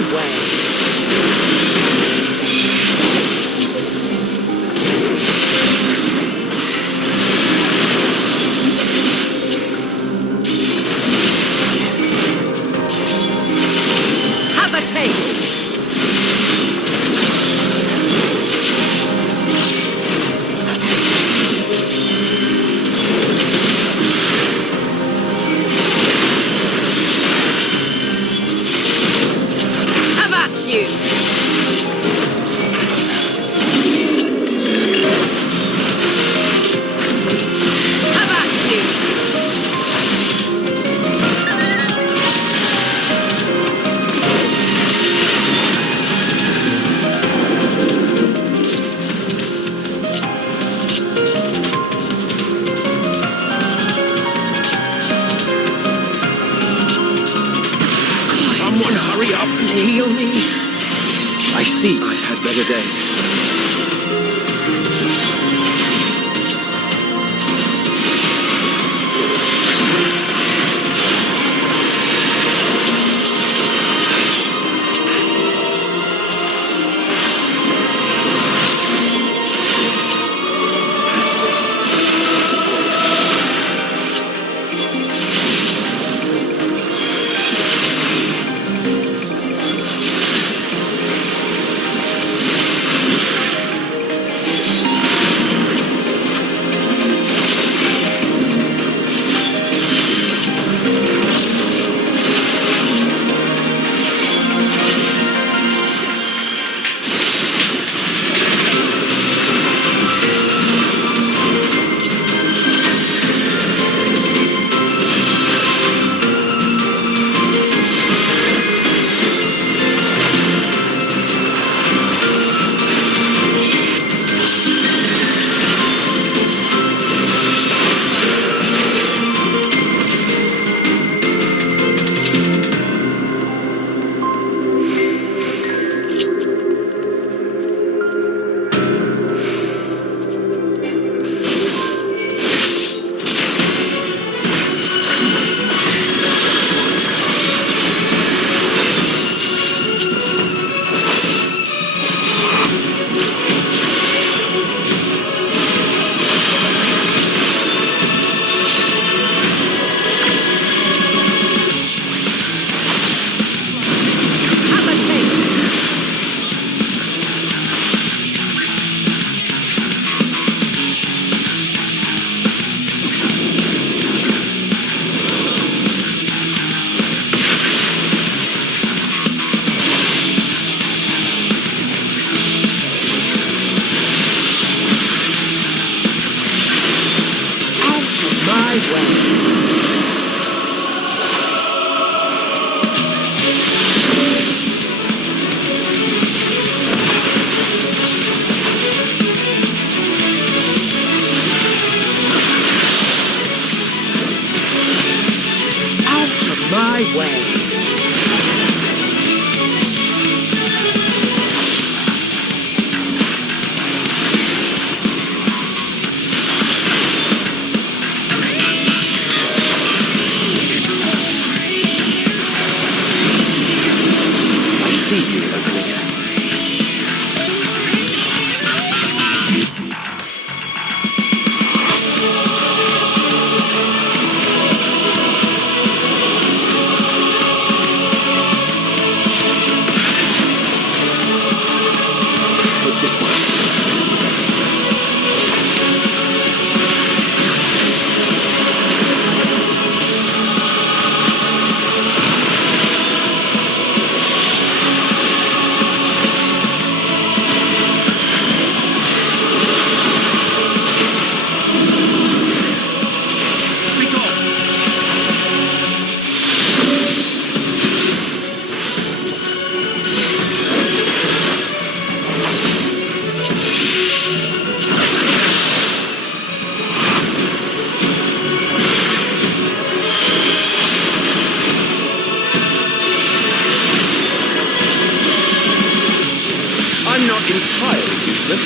my way. Have a taste. Have at you. Have at you. Someone hurry up and heal me. I see I've had better days. My way. I see you opening it. Hope this works. I'm not entirely useless.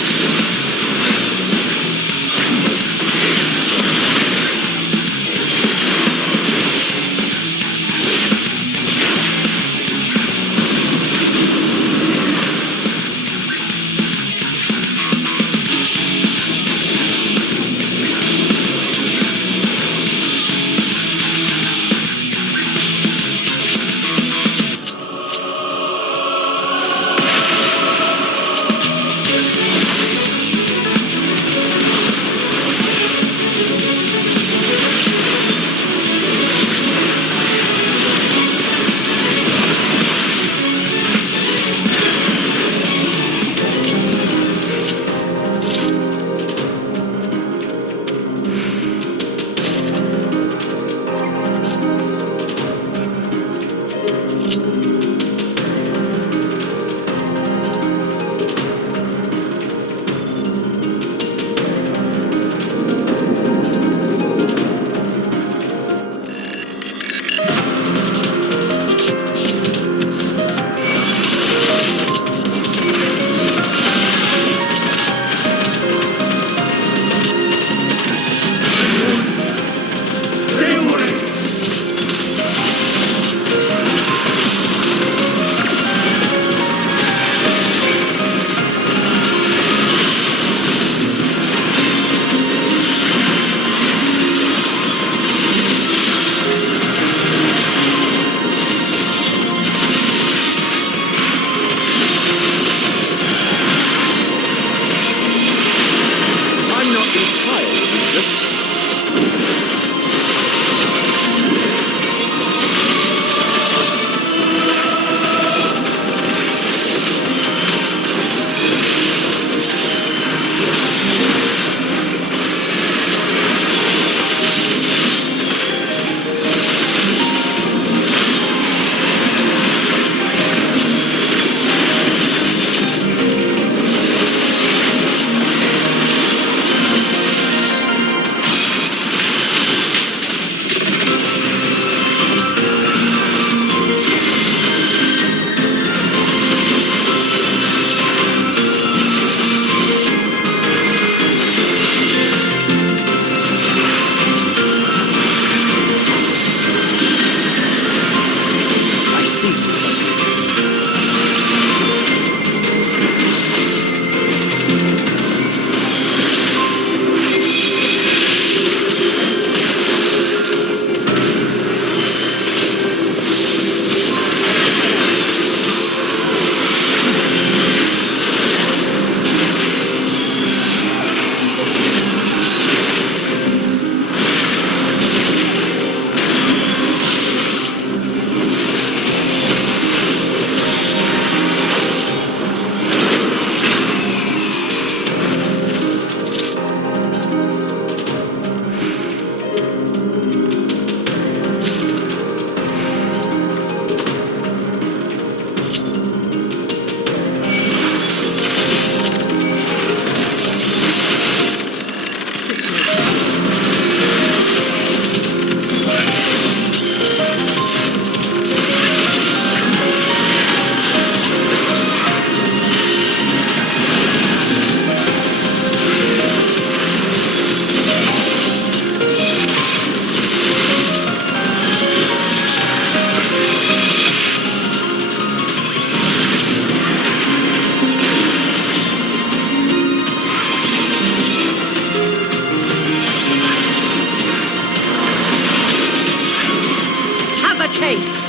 taste.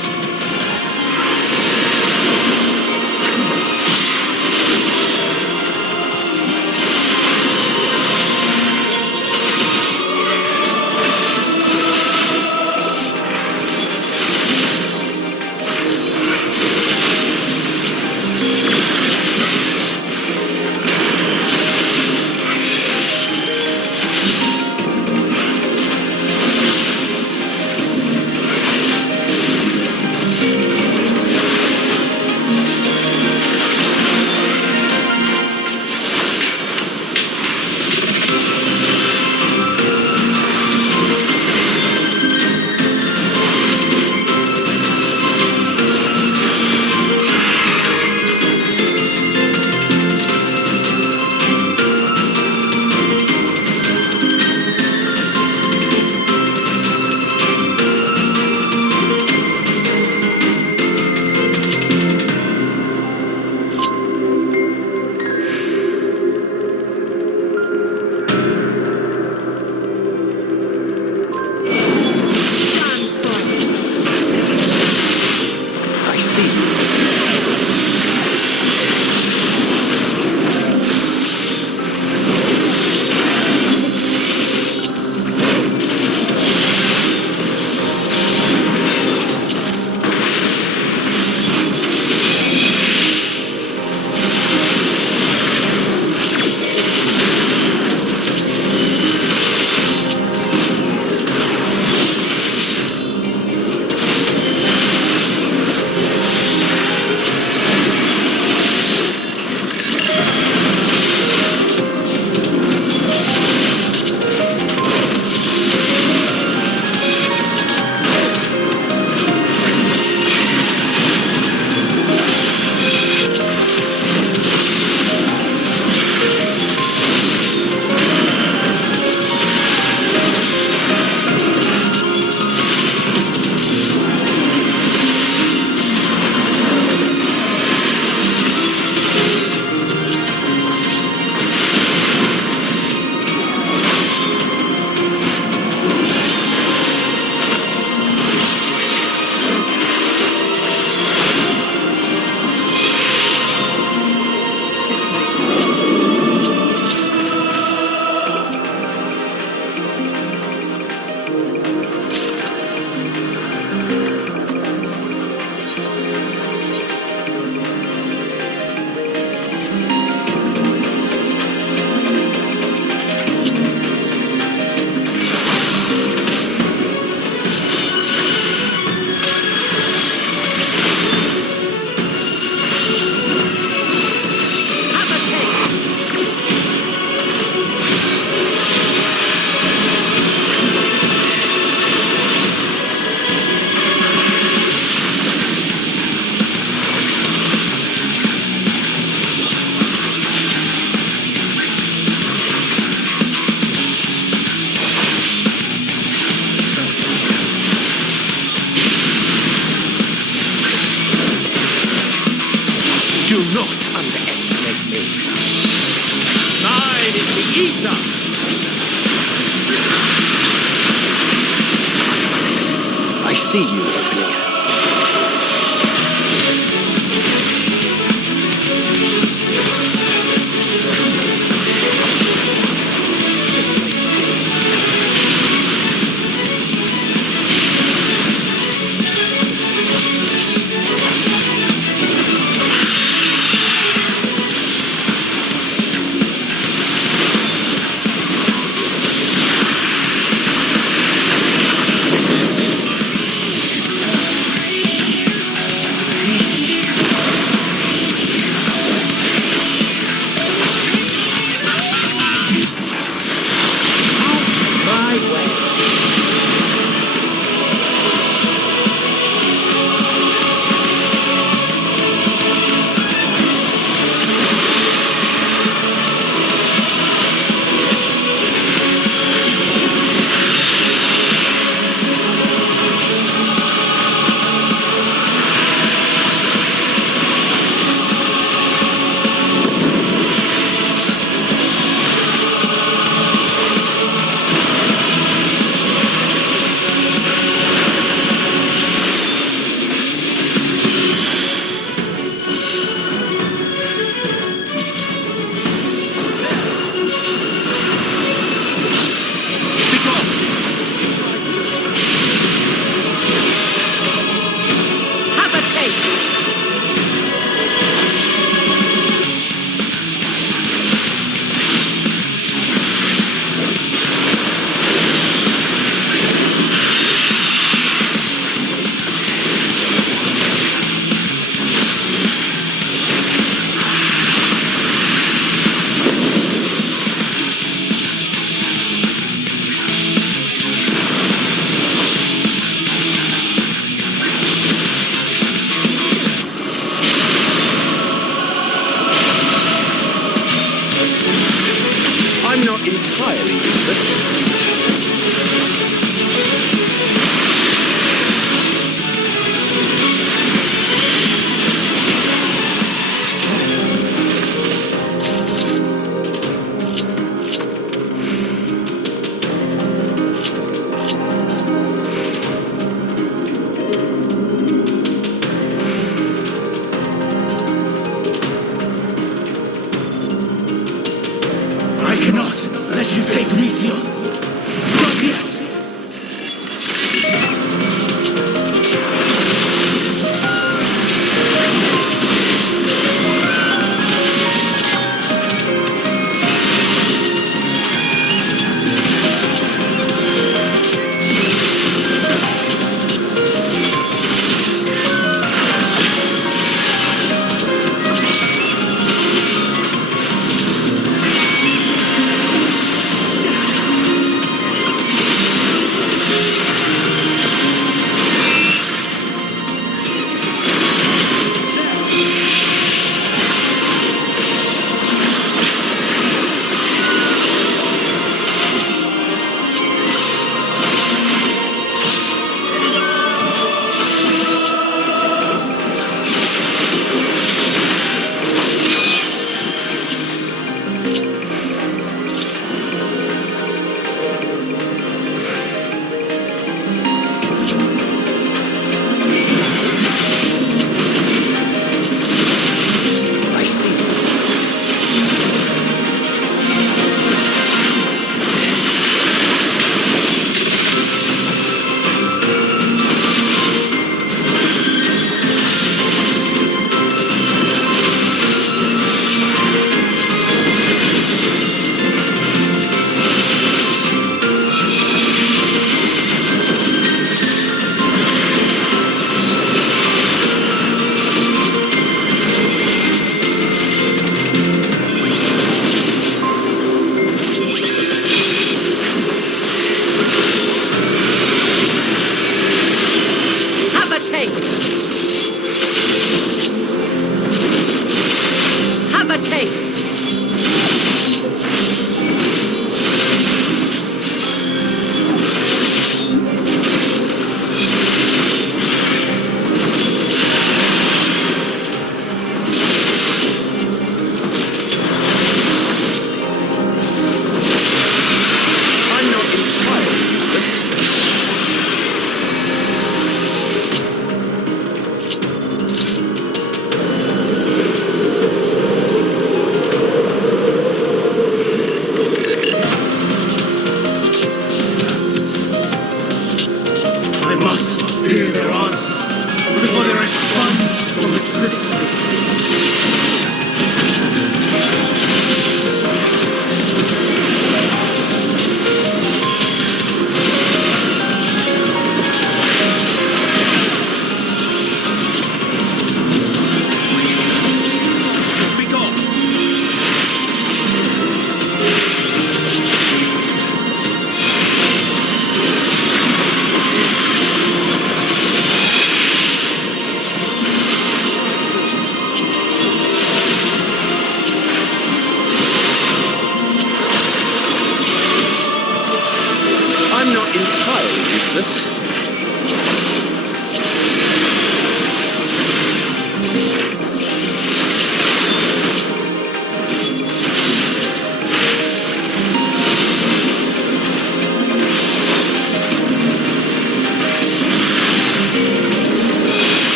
I see. Do not underestimate me. Mine is the ether. I see you, Opening.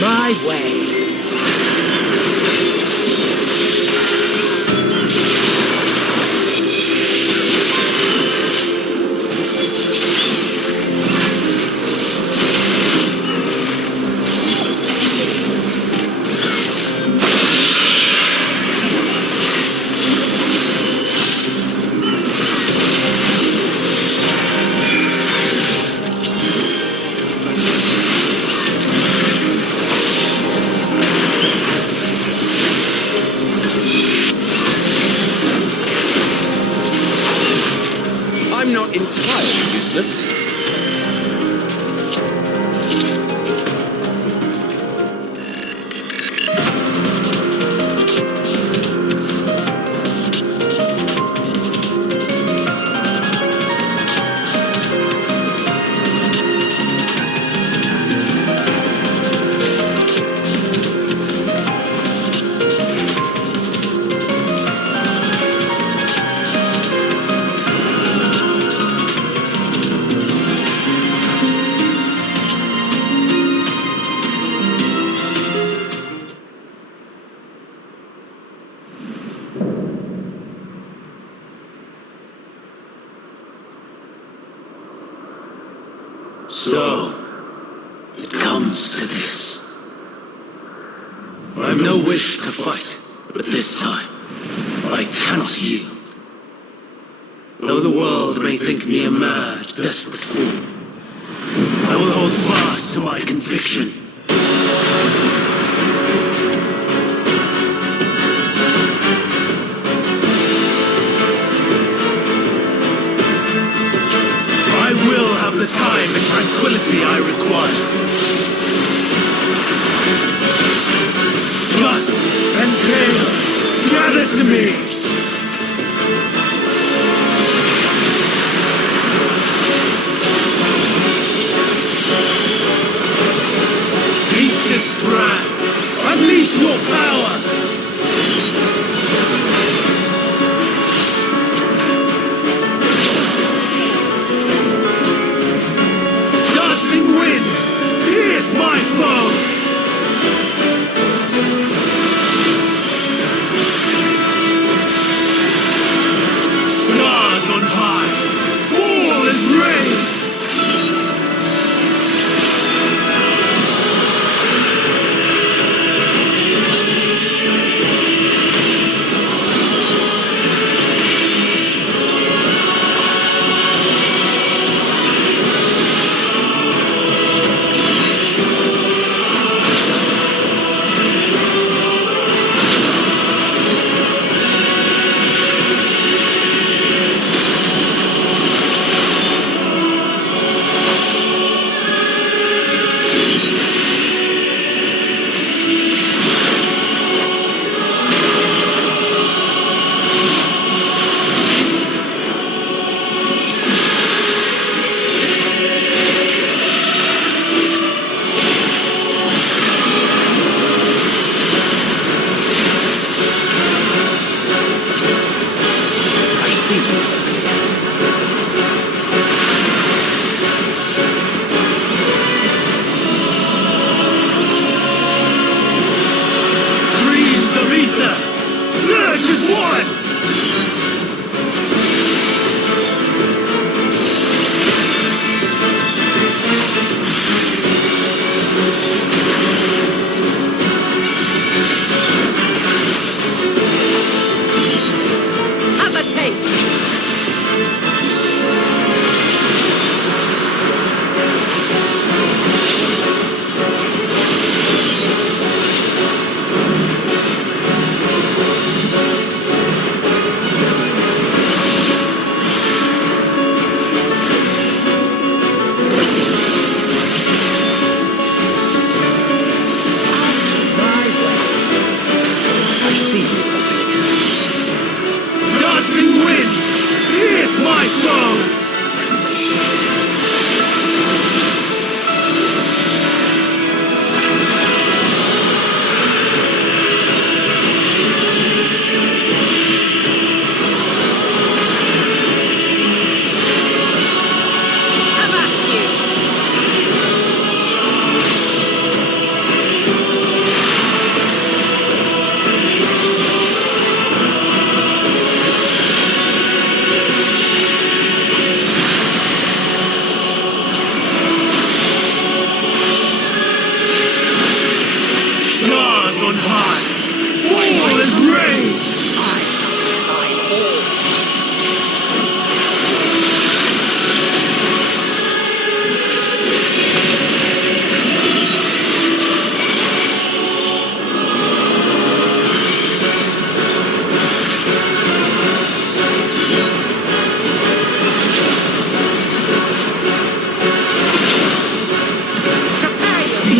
my way. I'm not entirely useless. So, it comes to this. I've no wish to fight, but this time, I cannot yield. Though the world may think me a mad, desperate fool, I will hold fast to my conviction. I will have the time and tranquility I require. Lust and pain, gather to me!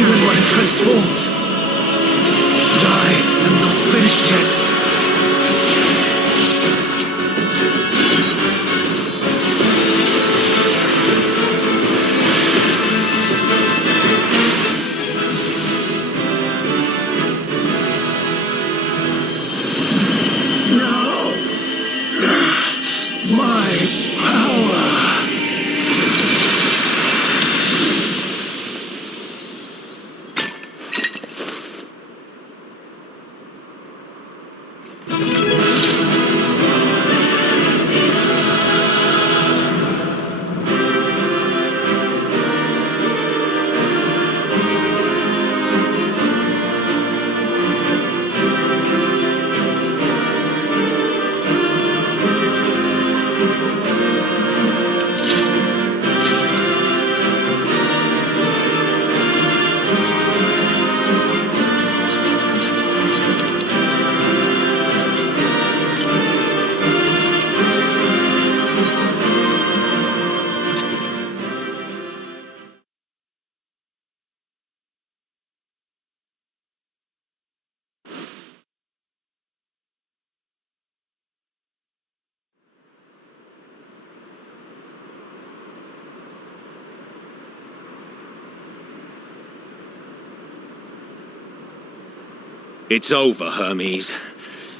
even when transformed. But I am not finished yet. It's over, Hermes.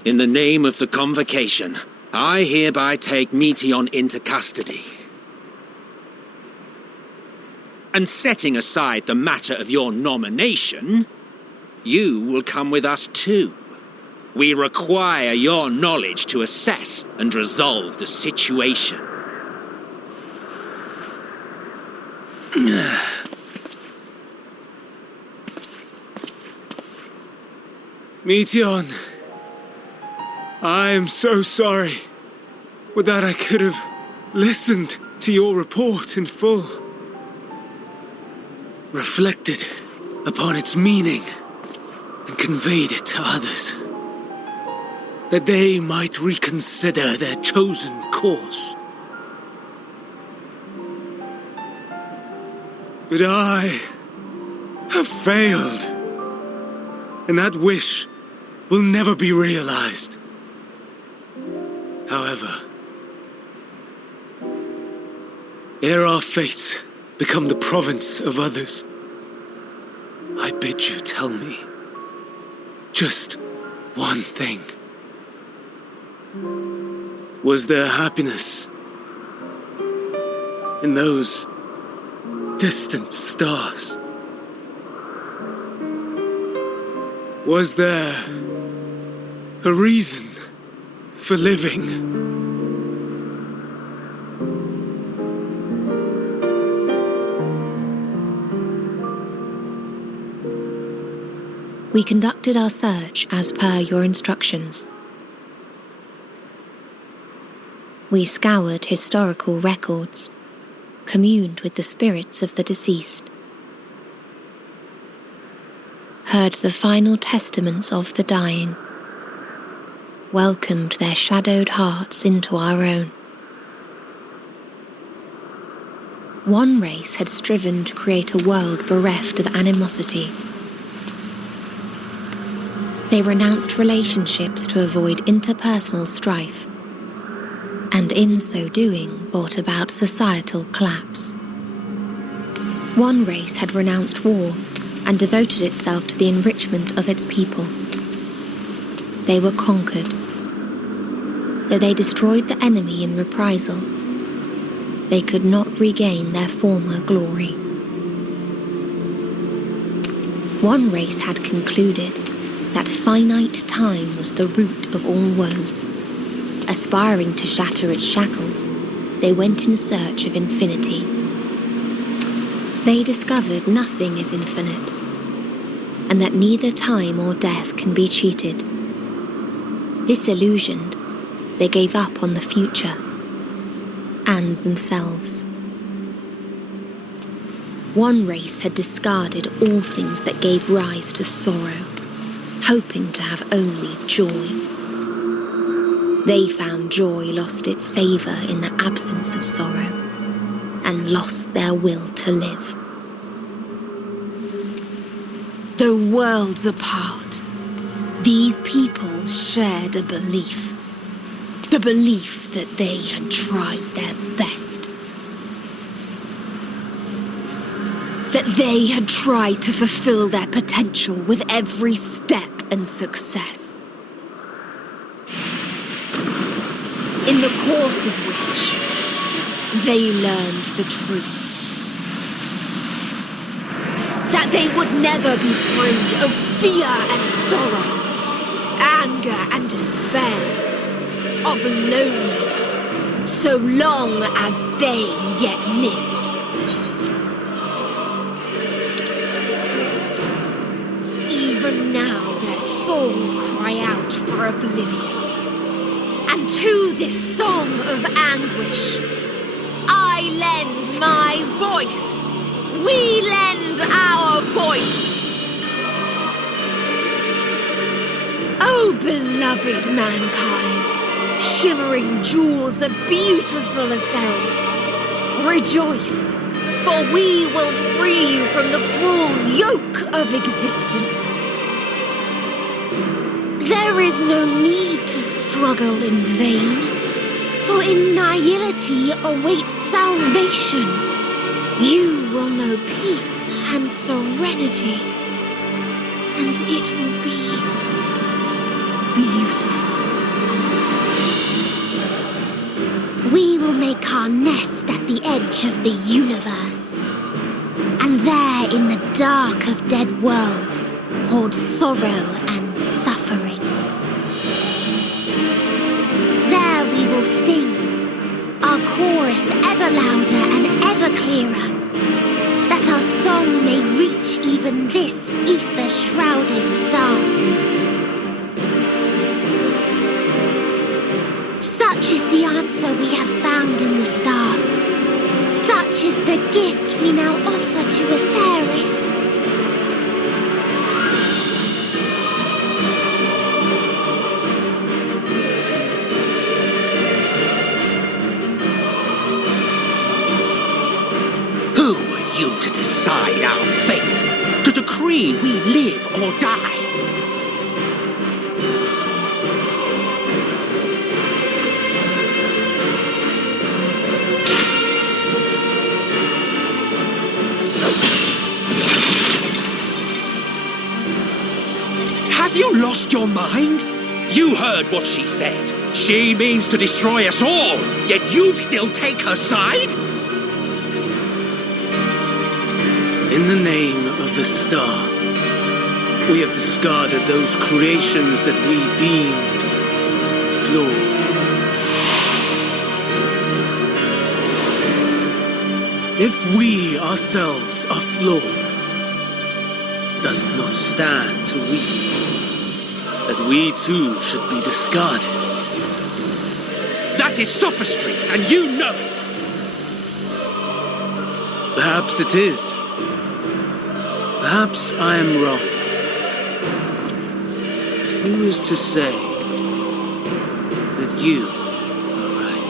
In the name of the Convocation, I hereby take Meteion into custody. And setting aside the matter of your nomination, you will come with us too. We require your knowledge to assess and resolve the situation. Meteion, I am so sorry. Would that I could have listened to your report in full. Reflected upon its meaning and conveyed it to others. That they might reconsider their chosen course. But I have failed. And that wish will never be realized. However, ere our fates become the province of others, I bid you tell me just one thing. Was there happiness in those distant stars? Was there a reason for living? We conducted our search as per your instructions. We scoured historical records, communed with the spirits of the deceased, heard the final testaments of the dying, welcomed their shadowed hearts into our own. One race had striven to create a world bereft of animosity. They renounced relationships to avoid interpersonal strife, and in so doing brought about societal collapse. One race had renounced war and devoted itself to the enrichment of its people. They were conquered. Though they destroyed the enemy in reprisal, they could not regain their former glory. One race had concluded that finite time was the root of all woes. Aspiring to shatter its shackles, they went in search of infinity. They discovered nothing is infinite, and that neither time or death can be cheated. Disillusioned, they gave up on the future and themselves. One race had discarded all things that gave rise to sorrow, hoping to have only joy. They found joy lost its savour in the absence of sorrow, and lost their will to live. though worlds apart, these peoples shared a belief. The belief that they had tried their best. That they had tried to fulfill their potential with every step and success. In the course of which, they learned the truth. That they would never be free of fear and sorrow, anger and despair, of loneliness, so long as they yet lived. Even now their souls cry out for oblivion. And to this song of anguish, I lend my voice. We lend our voice. Oh, beloved mankind, shimmering jewels of beautiful Etheris, rejoice, for we will free you from the cruel yoke of existence. There is no need to struggle in vain, for in nihility awaits salvation. You will know peace and serenity, and it will be beautiful. We will make our nest at the edge of the universe, and there in the dark of dead worlds hoard sorrow and suffering. There we will sing, our chorus ever louder and ever clearer, that our song may reach even this ether-shrouded star. Such is the answer we have found in the stars. Such is the gift we now offer to Etheris. Who are you to decide our fate? To decree we live or die? Have you lost your mind? You heard what she said. She means to destroy us all, yet you'd still take her side? In the name of the star, we have discarded those creations that we deemed flawed. If we ourselves are flawed, does it not stand to reason that we too should be discarded? That is sophistry, and you know it. Perhaps it is. Perhaps I am wrong. But who is to say that you are right?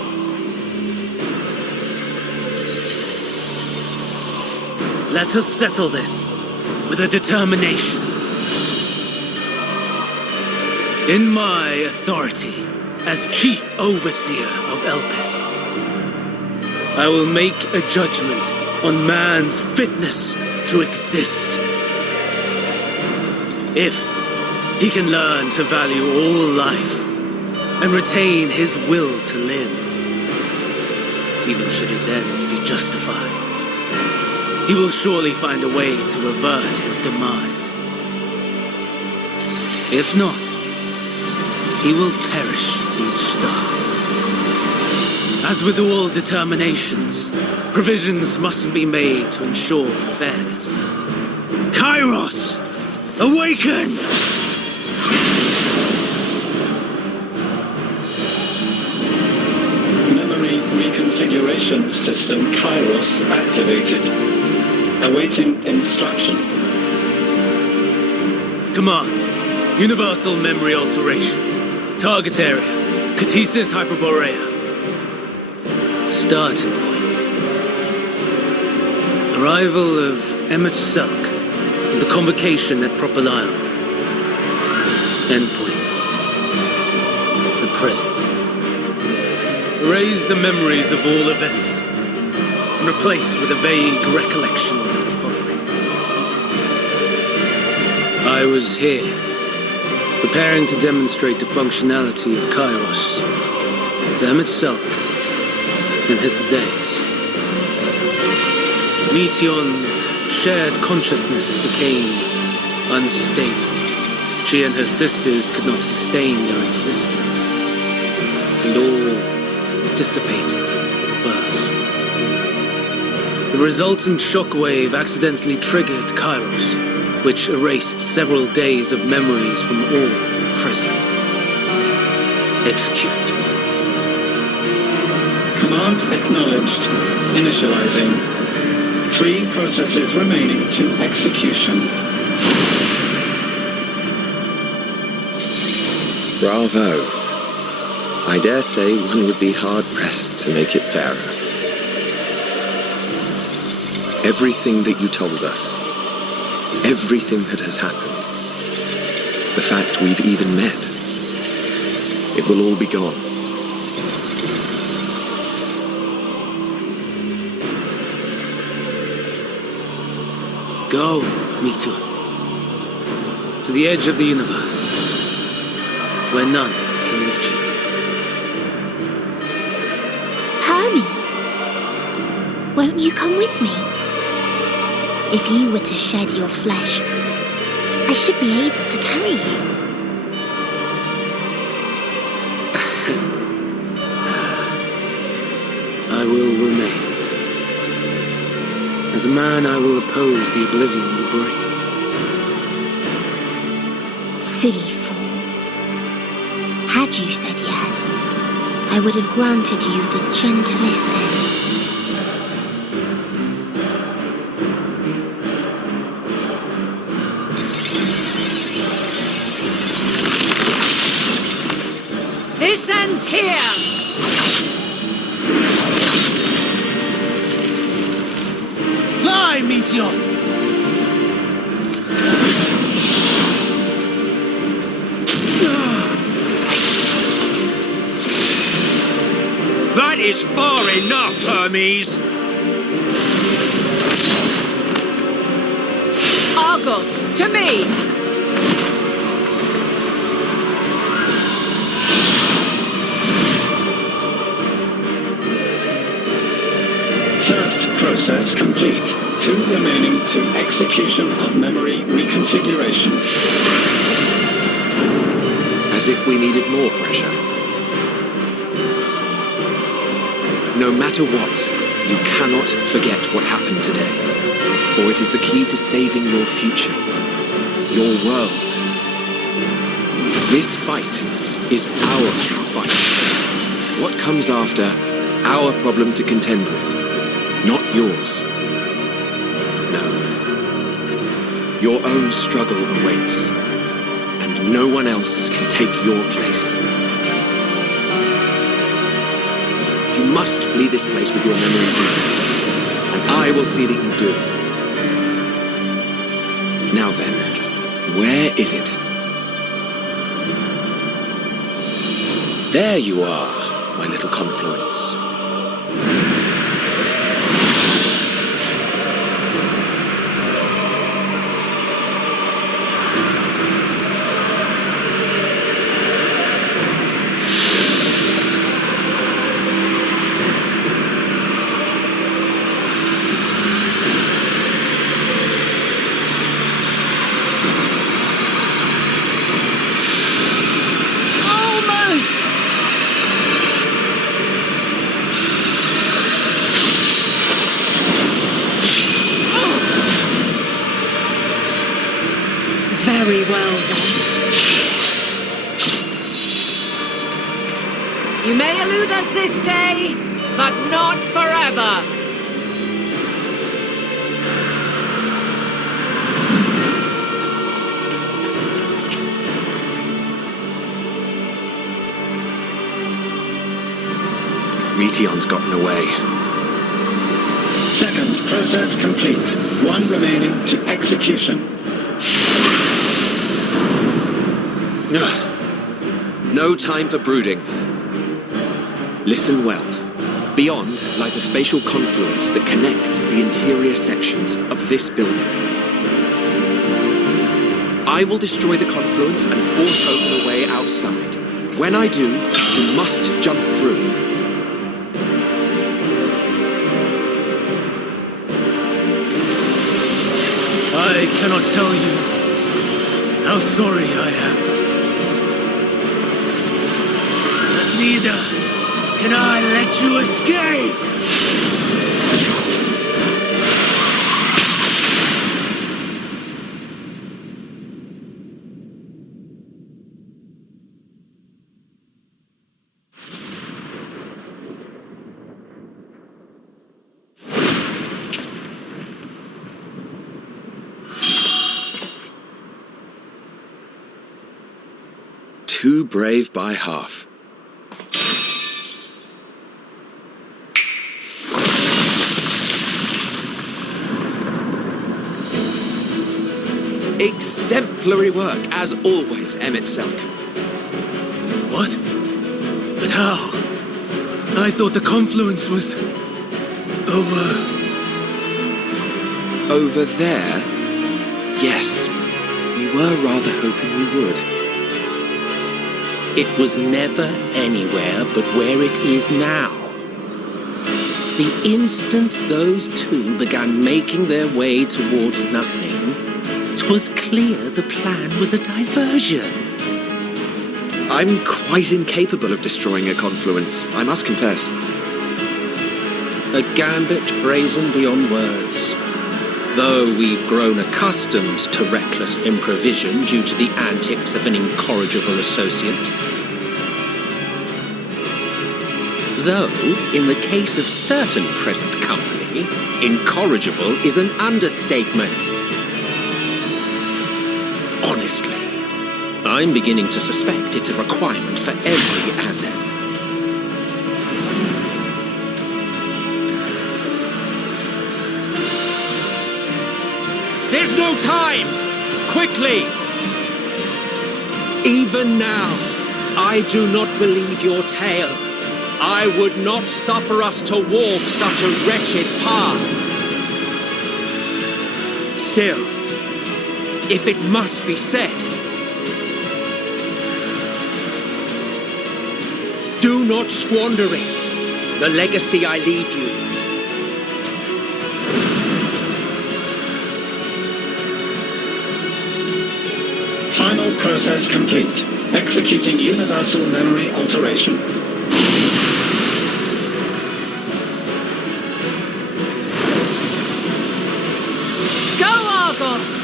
Let us settle this with a determination. In my authority as Chief Overseer of Elpis, I will make a judgment on man's fitness to exist. If he can learn to value all life and retain his will to live, even should his end be justified, he will surely find a way to avert his demise. If not, he will perish in style. As with all determinations, provisions must be made to ensure fairness. Kairos, awaken! Memory reconfiguration system Kairos activated. Awaiting instruction. Command, universal memory alteration. Target area, Catesis Hyperborea. Starting point. Arrival of Emmett Selk, of the convocation at Proper Isle. Endpoint. The present. Erase the memories of all events, and replace with a vague recollection of the following. I was here, preparing to demonstrate the functionality of Kairos to Emet-Selch and hither days. Meteion's shared consciousness became unstable. She and her sisters could not sustain their existence, and all dissipated with a burst. The resultant shockwave accidentally triggered Kairos, which erased several days of memories from all present. Execute. Command acknowledged. Initializing. 3 processes remaining to execution. Bravo. I dare say one would be hard-pressed to make it fairer. Everything that you told us, everything that has happened, the fact we've even met, it will all be gone. Go, Meteion, to the edge of the universe, where none can reach you. Hermes, won't you come with me? If you were to shed your flesh, I should be able to carry you. I will remain. As a man, I will oppose the oblivion you bring. Silly fool. Had you said yes, I would have granted you the gentlest end. This ends here! Fly, Meteion! That is far enough, Hermes! Argos, to me! First process complete. 2 remaining to execution of memory reconfiguration. As if we needed more pressure. No matter what, you cannot forget what happened today. For it is the key to saving your future. Your world. This fight is our fight. What comes after, our problem to contend with. Not yours. No. Your own struggle awaits. And no one else can take your place. You must flee this place with your memories intact. And I will see that you do. Now then, where is it? There you are, my little confluence. Very well, then. You may elude us this day, but not forever. Meteion's gotten away. Second process complete. 1 remaining to execution. No time for brooding. Listen well. Beyond lies a spatial confluence that connects the interior sections of this building. I will destroy the confluence and force open a way outside. When I do, you must jump through. I cannot tell you how sorry I am. But neither can I let you escape! Too brave by half. Exemplary work, as always, Emmett Selk. What? But how? I thought the confluence was... Over there? Yes. We were rather hoping we would. It was never anywhere but where it is now. The instant those two began making their way towards nothing, 'twas clear the plan was a diversion. I'm quite incapable of destroying a confluence, I must confess. A gambit brazen beyond words. Though we've grown accustomed to reckless improvision due to the antics of an incorrigible associate. Though, in the case of certain present company, incorrigible is an understatement. Honestly, I'm beginning to suspect it's a requirement for every Azen. There's no time! Quickly! Even now, I do not believe your tale. I would not suffer us to walk such a wretched path. Still, if it must be said, do not squander it, the legacy I leave you. Final process complete. Executing universal memory alteration. Go, Argos!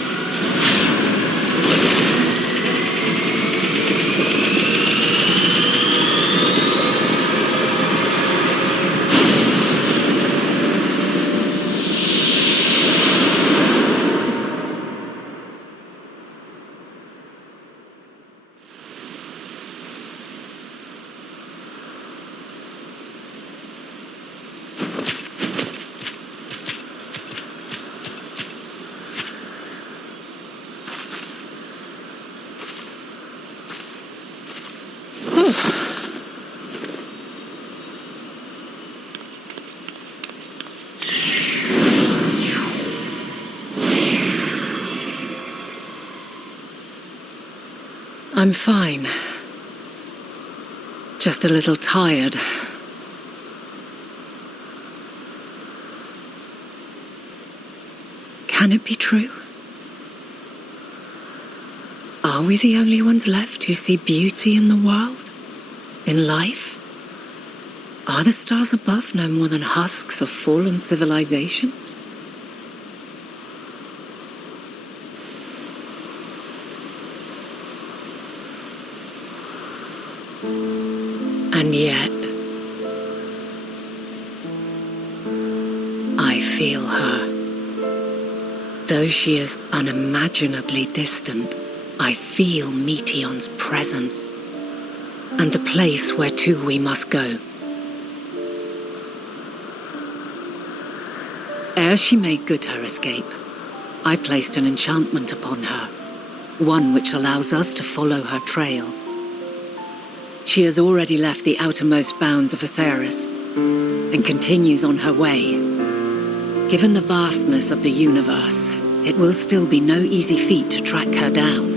I'm fine. Just a little tired. Can it be true? Are we the only ones left who see beauty in the world? In life? Are the stars above no more than husks of fallen civilizations? And yet, I feel her. Though she is unimaginably distant, I feel Meteion's presence, and the place where to we must go. Ere she made good her escape, I placed an enchantment upon her, one which allows us to follow her trail. She has already left the outermost bounds of Aetheris and continues on her way. Given the vastness of the universe, it will still be no easy feat to track her down.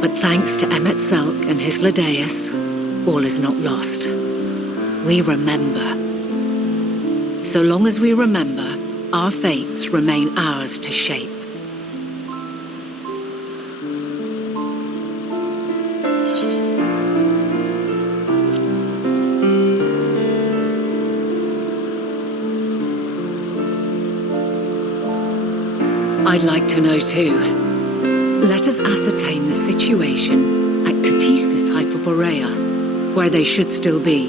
But thanks to Emmet Selk and his Ladeus, all is not lost. We remember. So long as we remember, our fates remain ours to shape. I'd like to know too. Let us ascertain the situation at Catesis Hyperborea, where they should still be.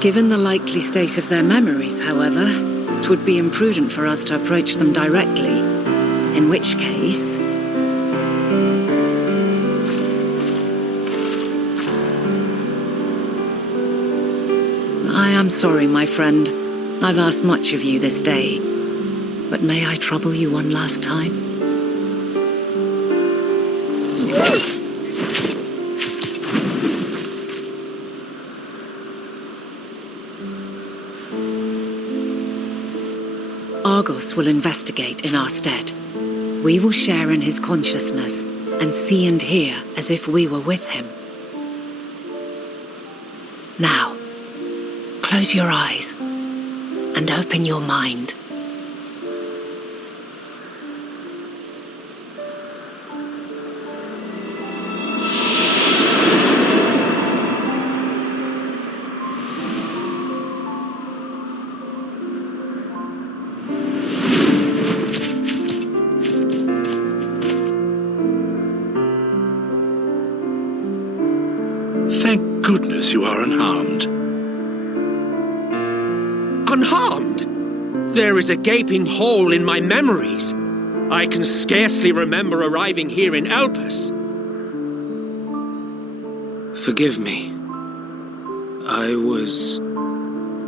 Given the likely state of their memories, however, it would be imprudent for us to approach them directly, in which case... I am sorry, my friend. I've asked much of you this day. But may I trouble you one last time? Argos will investigate in our stead. We will share in his consciousness and see and hear as if we were with him. Now, close your eyes and open your mind. Thank goodness you are unharmed. Unharmed? There is a gaping hole in my memories. I can scarcely remember arriving here in Elpis. Forgive me. I was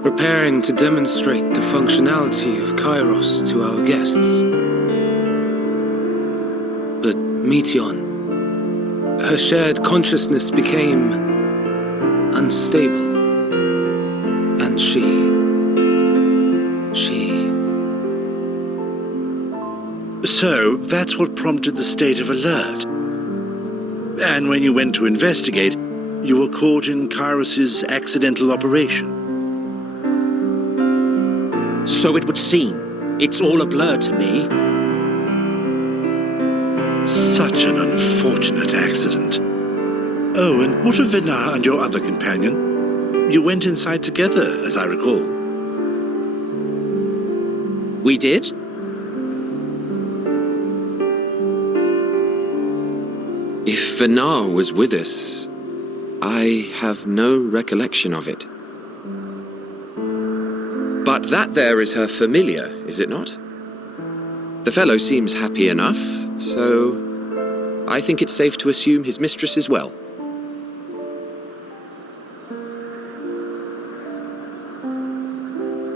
preparing to demonstrate the functionality of Kairos to our guests. But Meteon, her shared consciousness became unstable. And she... So, that's what prompted the state of alert. And when you went to investigate, you were caught in Kairos's accidental operation. So it would seem. It's all a blur to me. Such an unfortunate accident. Oh, and what of Venar and your other companion? You went inside together, as I recall. We did? If Venar was with us, I have no recollection of it. But that there is her familiar, is it not? The fellow seems happy enough, so I think it's safe to assume his mistress is well.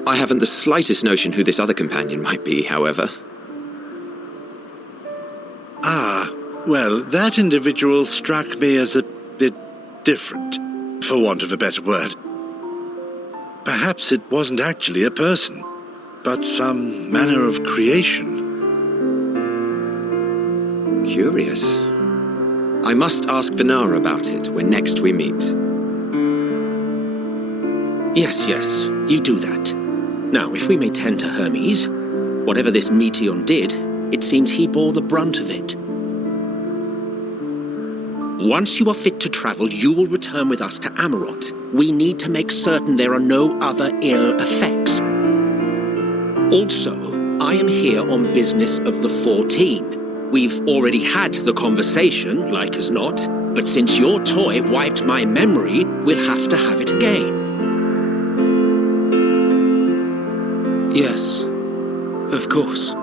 I haven't the slightest notion who this other companion might be, however. Ah, well, that individual struck me as a bit different, for want of a better word. Perhaps it wasn't actually a person, but some manner of creation. Curious. I must ask Venar about it when next we meet. Yes, you do that. Now, if we may tend to Hermes, whatever this Meteon did, it seems he bore the brunt of it. Once you are fit to travel, you will return with us to Amarot. We need to make certain there are no other ill effects. Also, I am here on business of the 14. We've already had the conversation, like as not, but since your toy wiped my memory, we'll have to have it again. Yes, of course.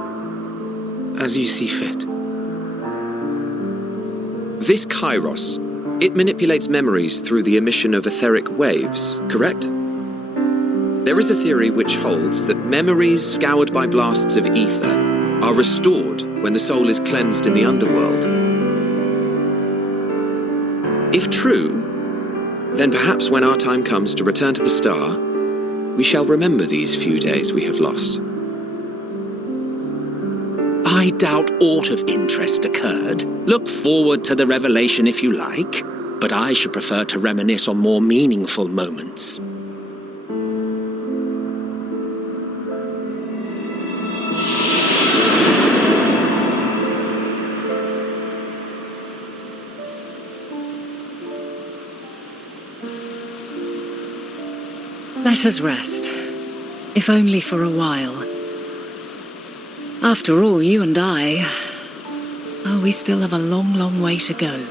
As you see fit. This Kairos, It manipulates memories through the emission of etheric waves, correct? There is a theory which holds that memories scoured by blasts of ether are restored when the soul is cleansed in the underworld. If true, then perhaps when our time comes to return to the star, we shall remember these few days we have lost. I doubt aught of interest occurred. Look forward to the revelation if you like, but I should prefer to reminisce on more meaningful moments. Let us rest, if only for a while. After all, you and I... Oh, we still have a long, long way to go.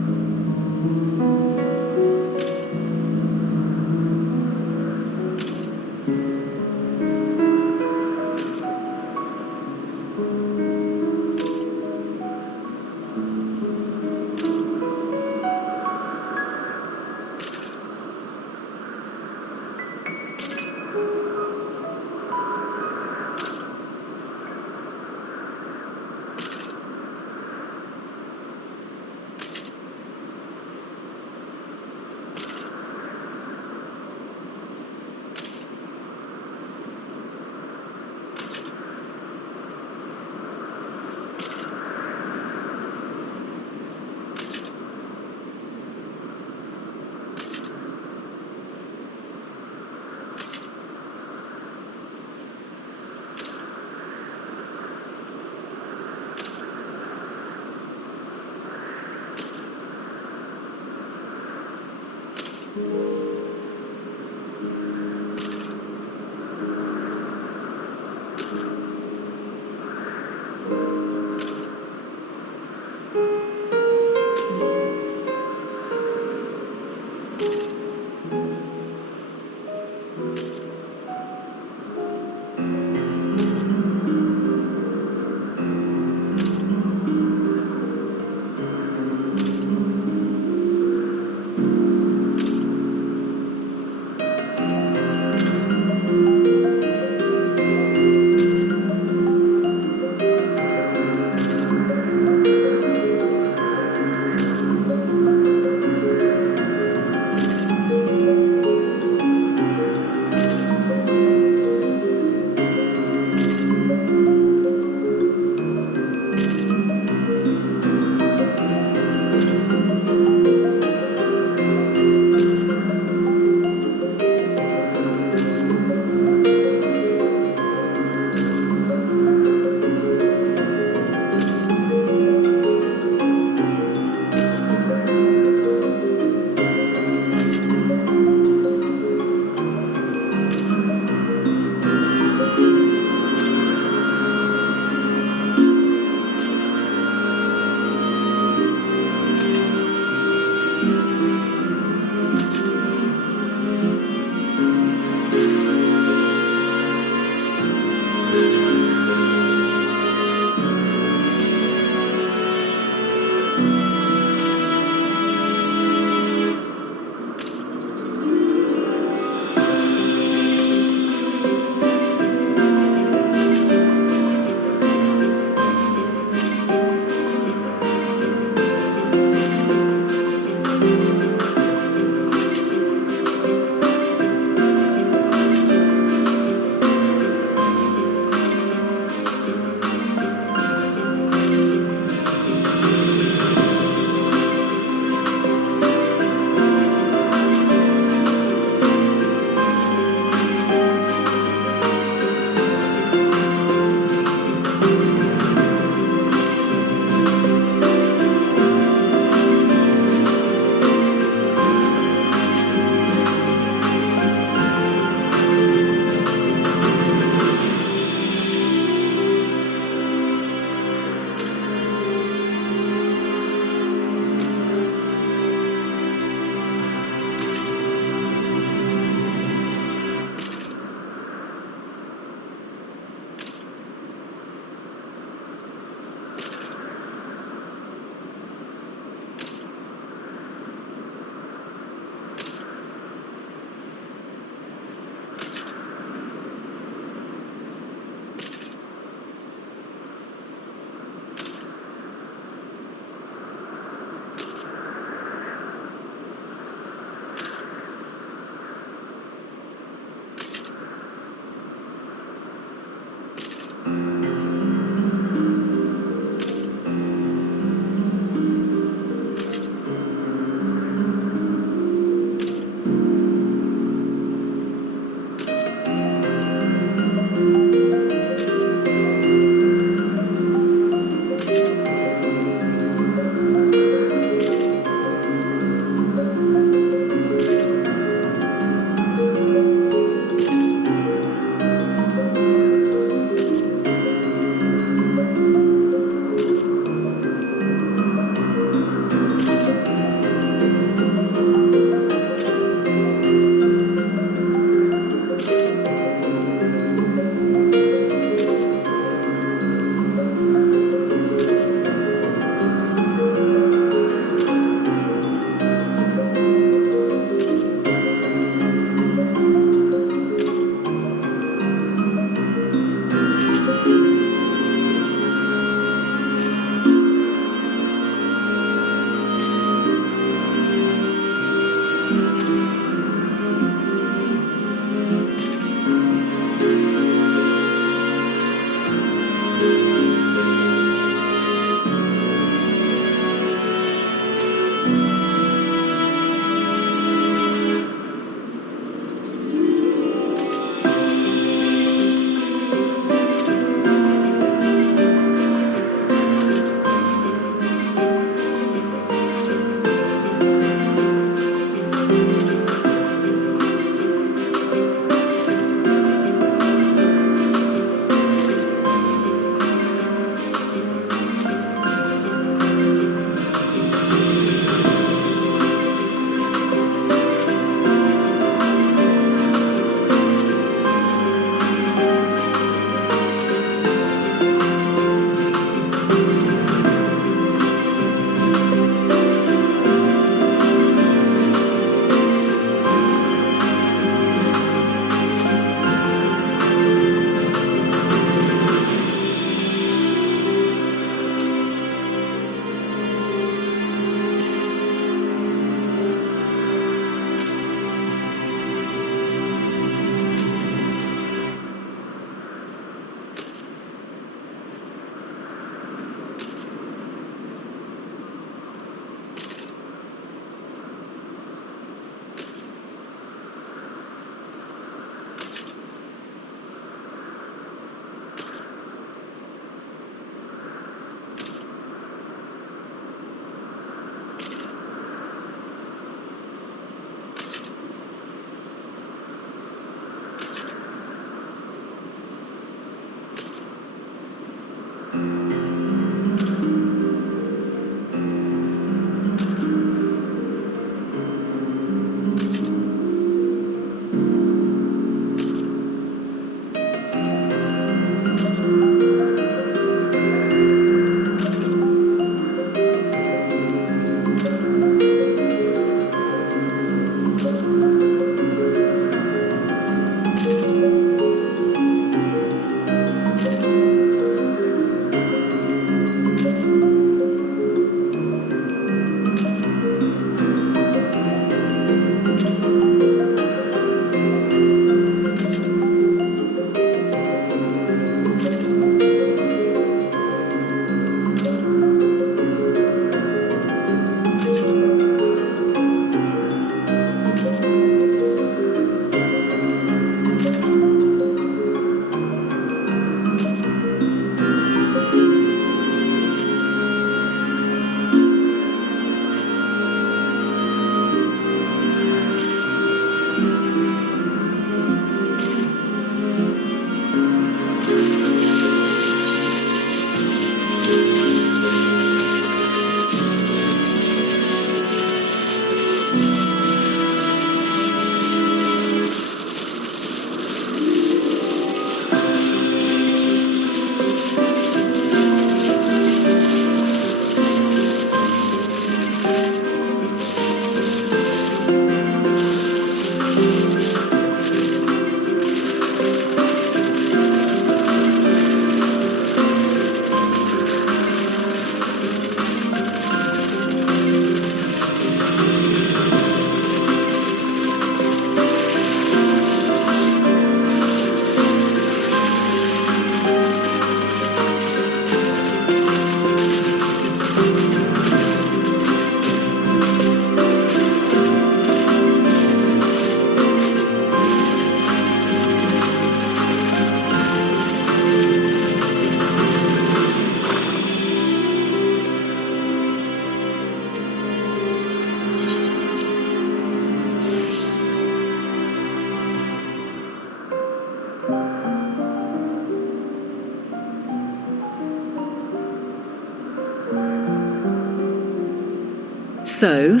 So,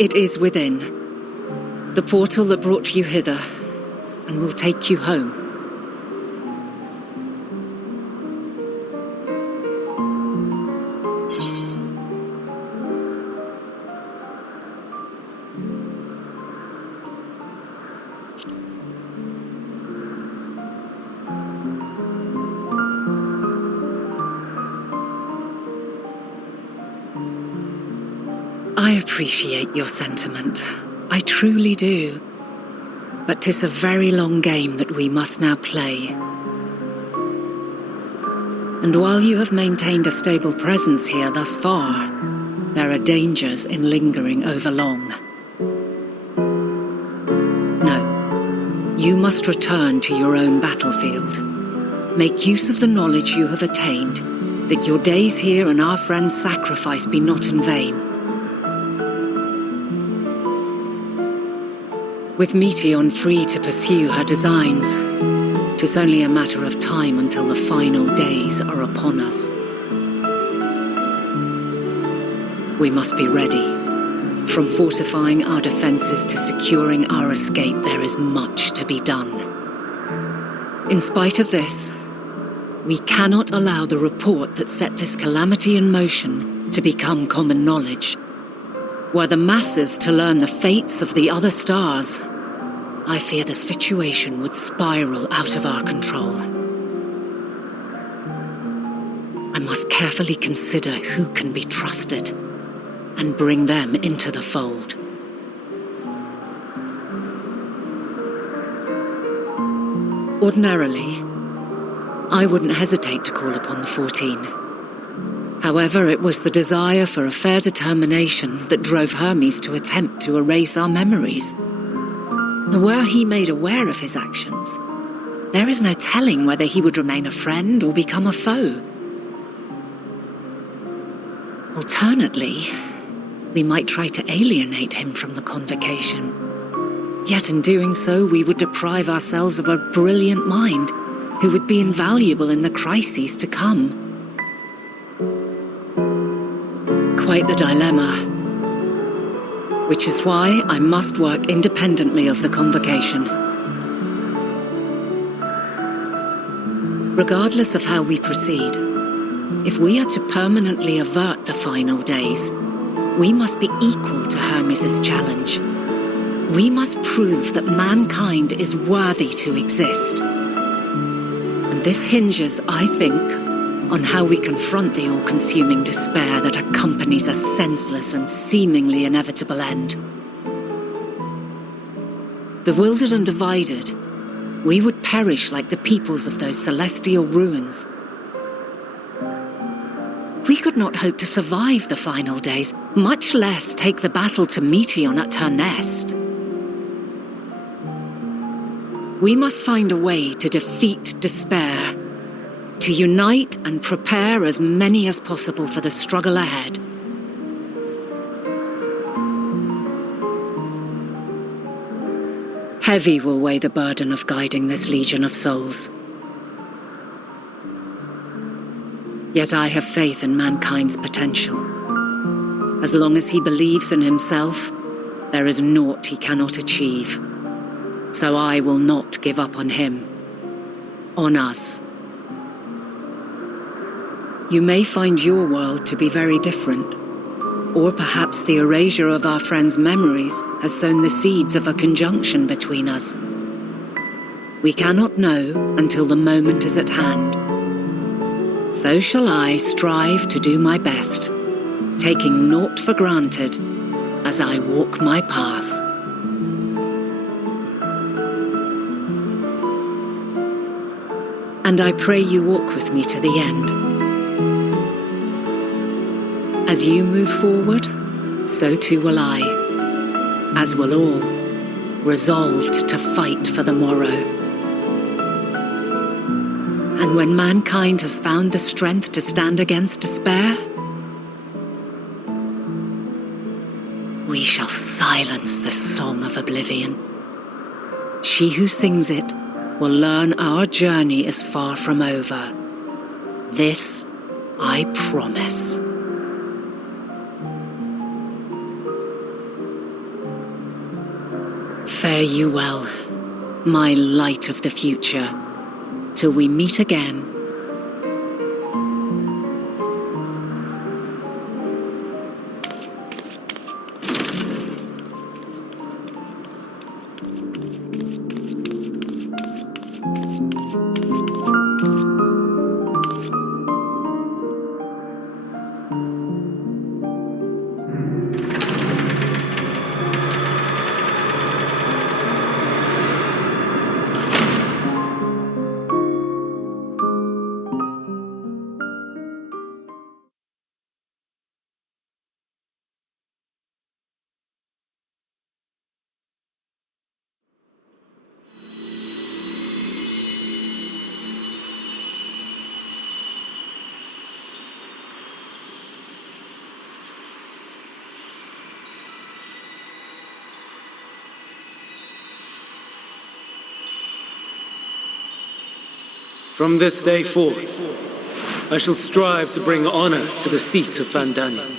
it is within. The portal that brought you hither, and will take you home. I appreciate your sentiment. I truly do. But 'tis a very long game that we must now play. And while you have maintained a stable presence here thus far, there are dangers in lingering over long. No, you must return to your own battlefield. Make use of the knowledge you have attained, that your days here and our friends' sacrifice be not in vain. With Meteon free to pursue her designs, 'tis only a matter of time until the final days are upon us. We must be ready. From fortifying our defenses to securing our escape, there is much to be done. In spite of this, we cannot allow the report that set this calamity in motion to become common knowledge. Were the masses to learn the fates of the other stars, I fear the situation would spiral out of our control. I must carefully consider who can be trusted and bring them into the fold. Ordinarily, I wouldn't hesitate to call upon the 14. However, it was the desire for a fair determination that drove Hermes to attempt to erase our memories. And were he made aware of his actions, there is no telling whether he would remain a friend or become a foe. Alternately, we might try to alienate him from the convocation. Yet in doing so, we would deprive ourselves of a brilliant mind who would be invaluable in the crises to come. Quite the dilemma. Which is why I must work independently of the convocation. Regardless of how we proceed, if we are to permanently avert the final days, we must be equal to Hermes' challenge. We must prove that mankind is worthy to exist. And this hinges, I think, on how we confront the all-consuming despair that accompanies a senseless and seemingly inevitable end. Bewildered and divided, we would perish like the peoples of those celestial ruins. We could not hope to survive the final days, much less take the battle to Meteon at her nest. We must find a way to defeat despair, to unite and prepare as many as possible for the struggle ahead. Heavy will weigh the burden of guiding this legion of souls. Yet I have faith in mankind's potential. As long as he believes in himself, there is naught he cannot achieve. So I will not give up on him, on us. You may find your world to be very different, or perhaps the erasure of our friends' memories has sown the seeds of a conjunction between us. We cannot know until the moment is at hand. So shall I strive to do my best, taking naught for granted as I walk my path. And I pray you walk with me to the end. As you move forward, so too will I, as will all, resolved to fight for the morrow. And when mankind has found the strength to stand against despair, we shall silence the song of oblivion. She who sings it will learn our journey is far from over. This I promise. Fare you well, my light of the future, till we meet again. From this day forth, I shall strive to bring honor to the seat of Vandani.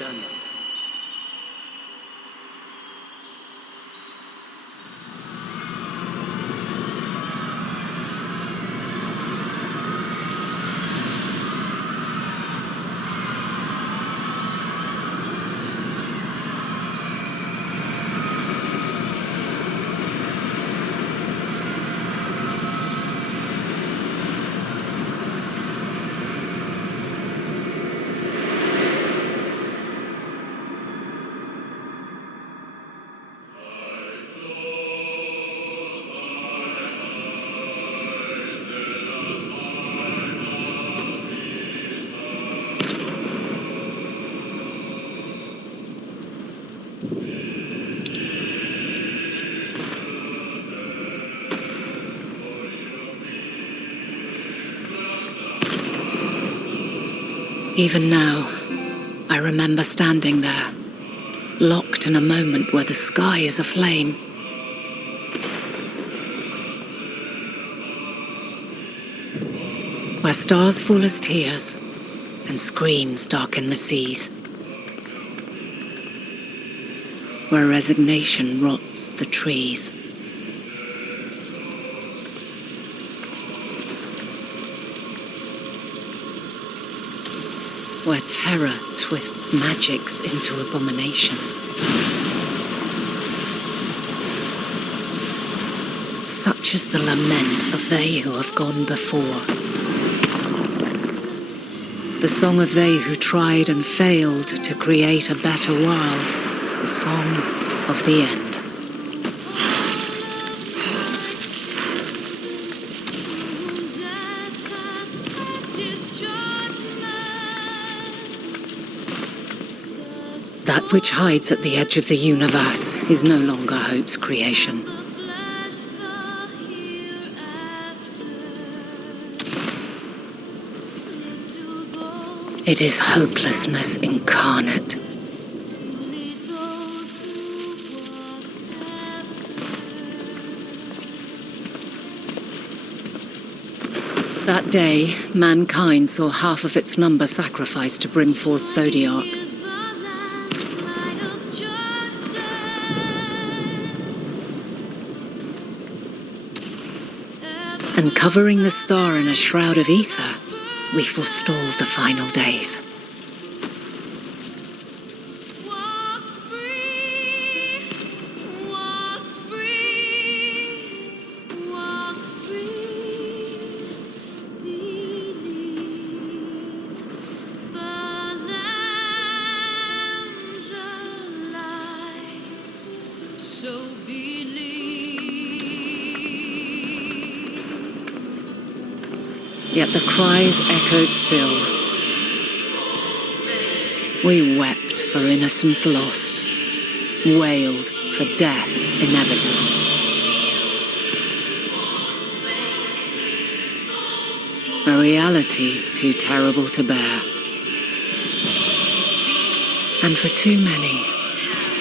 Even now, I remember standing there, locked in a moment where the sky is aflame. Where stars fall as tears, and screams darken the seas. Where resignation rots the trees. Where terror twists magics into abominations. Such is the lament of they who have gone before. The song of they who tried and failed to create a better world. The song of the end. That which hides at the edge of the universe is no longer hope's creation. It is hopelessness incarnate. That day, mankind saw half of its number sacrificed to bring forth Zodiark. And covering the star in a shroud of ether, we forestalled the final days. Yet the cries echoed still. We wept for innocence lost, wailed for death inevitable. A reality too terrible to bear. And for too many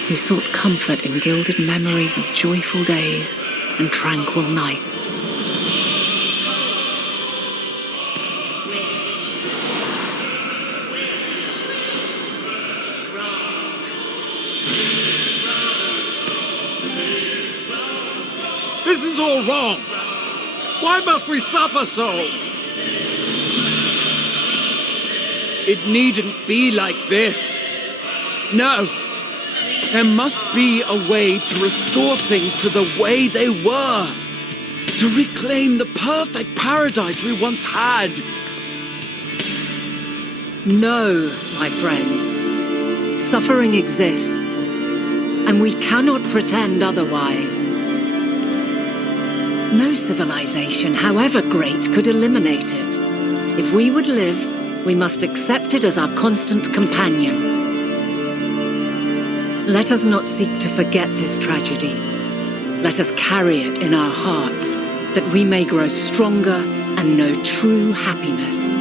who sought comfort in gilded memories of joyful days and tranquil nights. is all wrong? Why must we suffer so? It needn't be like this. No. There must be a way to restore things to the way they were. To reclaim the perfect paradise we once had. No, my friends. Suffering exists, and we cannot pretend otherwise. No civilization, however great, could eliminate it. If we would live, we must accept it as our constant companion. Let us not seek to forget this tragedy. Let us carry it in our hearts, that we may grow stronger and know true happiness.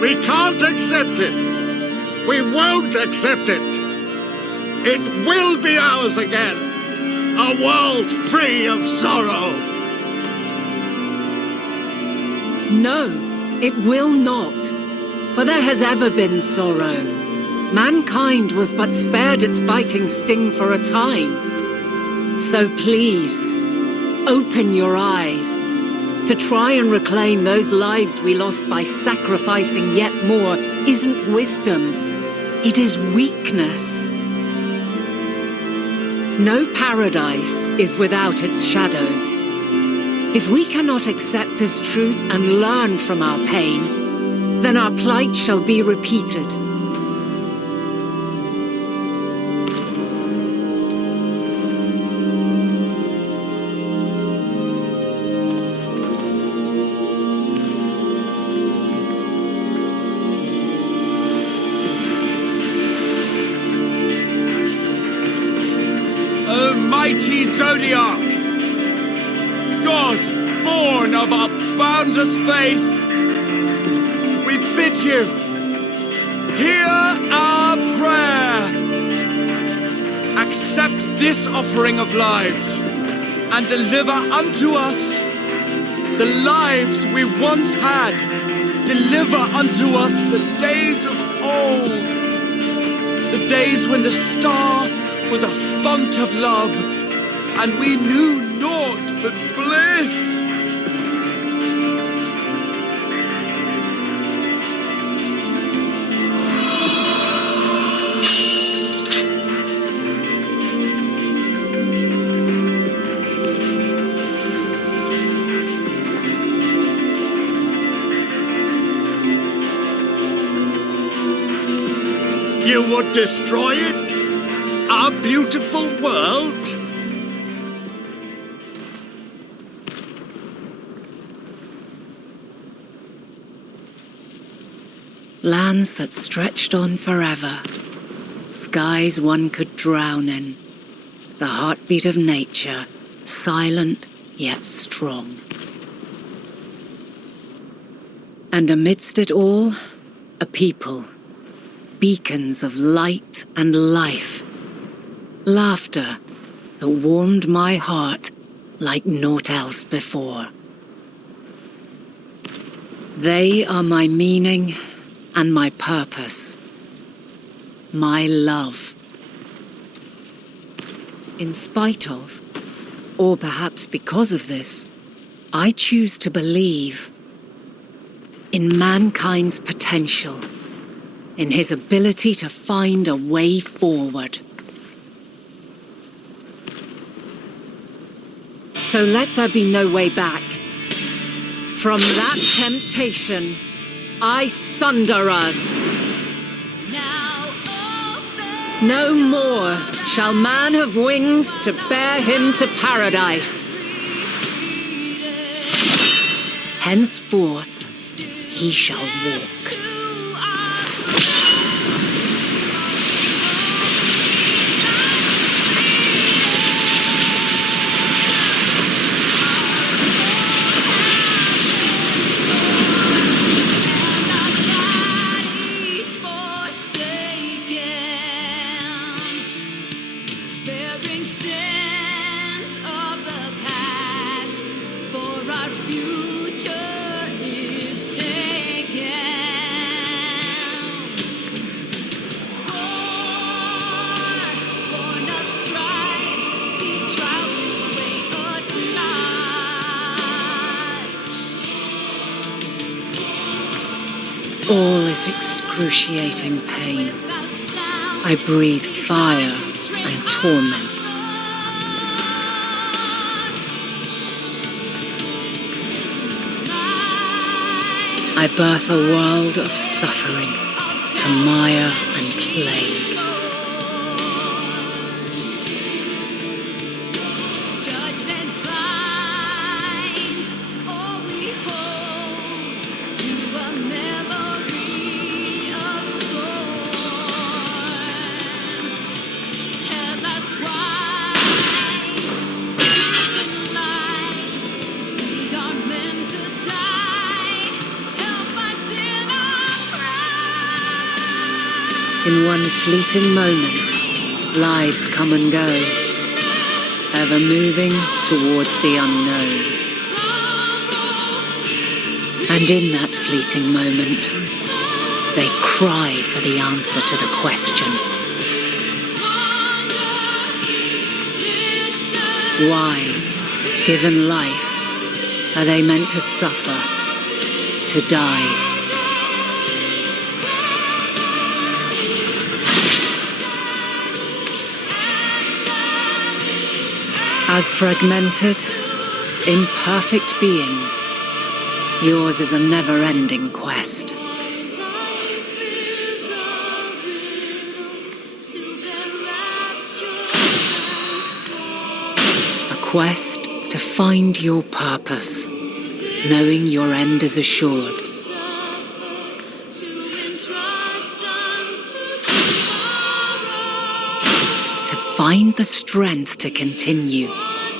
We can't accept it. We won't accept it. It will be ours again. A world free of sorrow. No, it will not. For there has ever been sorrow. Mankind was but spared its biting sting for a time. So please, open your eyes. To try and reclaim those lives we lost by sacrificing yet more isn't wisdom. It is weakness. No paradise is without its shadows. If we cannot accept this truth and learn from our pain, then our plight shall be repeated. O mighty Zodiac! God, born of our boundless faith, we bid you, hear our prayer. Accept this offering of lives, and deliver unto us the lives we once had. Deliver unto us the days of old, the days when the star was a font of love, and we knew naught but bliss. You would destroy it? Our beautiful world? Lands that stretched on forever. Skies one could drown in. The heartbeat of nature, silent yet strong. And amidst it all, a people. Beacons of light and life. Laughter that warmed my heart like naught else before. They are my meaning and my purpose. My love. In spite of, or perhaps because of this, I choose to believe in mankind's potential, in his ability to find a way forward. So let there be no way back. From that temptation, I sunder us. No more shall man have wings to bear him to paradise. Henceforth, he shall walk. Future is taken. All is excruciating pain. I breathe fire and torment. I birth a world of suffering to mire and plague. In one fleeting moment, lives come and go, ever moving towards the unknown. And in that fleeting moment, they cry for the answer to the question. Why, given life, are they meant to suffer, to die? As fragmented, imperfect beings, yours is a never-ending quest. A quest to find your purpose, knowing your end is assured. To find the strength to continue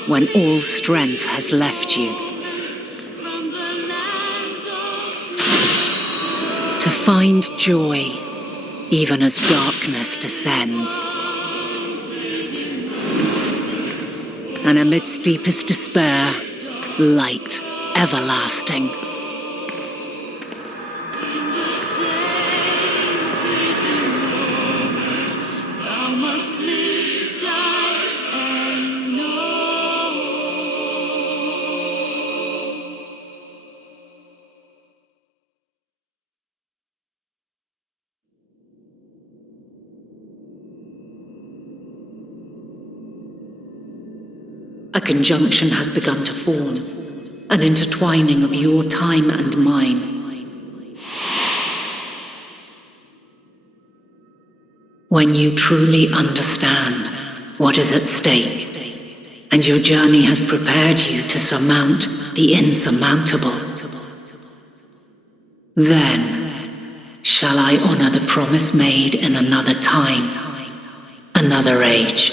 when all strength has left you. To find joy even as darkness descends. And amidst deepest despair, light everlasting. A conjunction has begun to form, an intertwining of your time and mine. When you truly understand what is at stake, and your journey has prepared you to surmount the insurmountable, then shall I honor the promise made in another time, another age.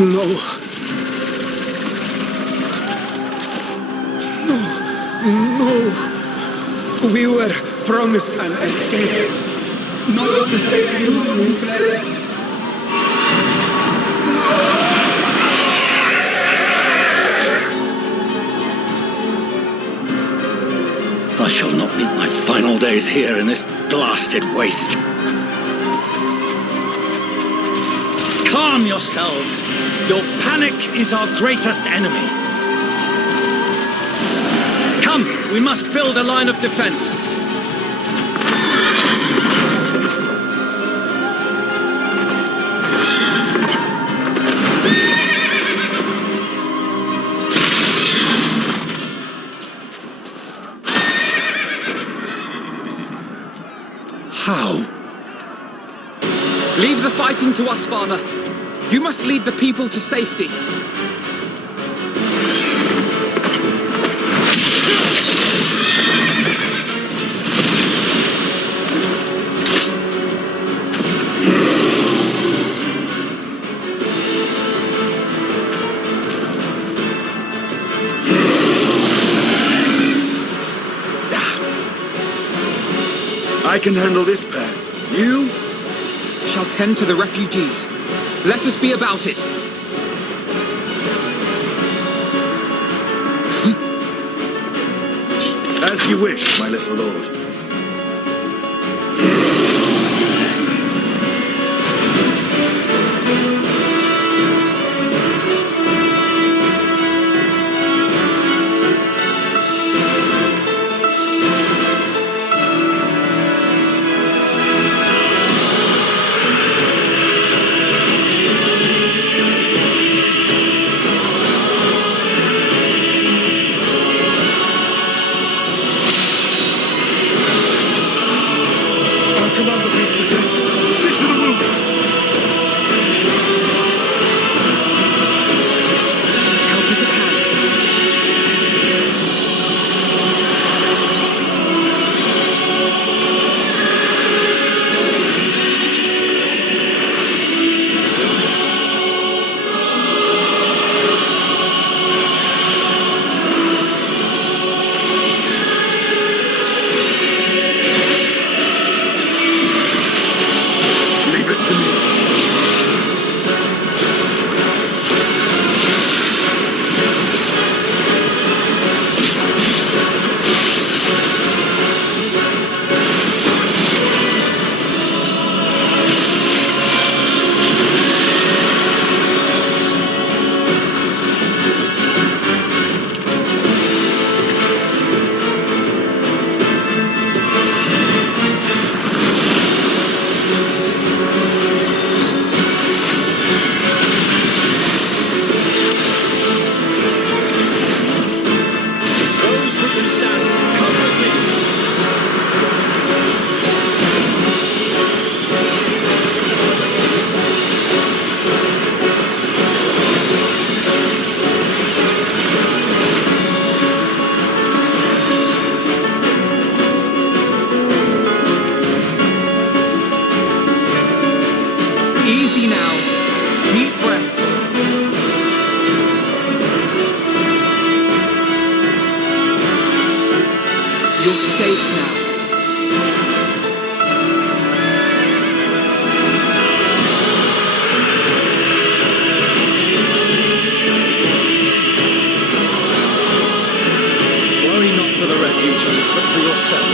No. No. We were promised an escape. Not the same you fled. I shall not meet my final days here in this blasted waste. Calm yourselves. Your panic is our greatest enemy. Come, we must build a line of defense. How? Leave the fighting to us, Father. You must lead the people to safety. I can handle this pair. You? Shall tend to the refugees. Let us be about it. As you wish, my little lord. Easy now. Deep breaths. You're safe now. Worry not for the refugees, but for yourself.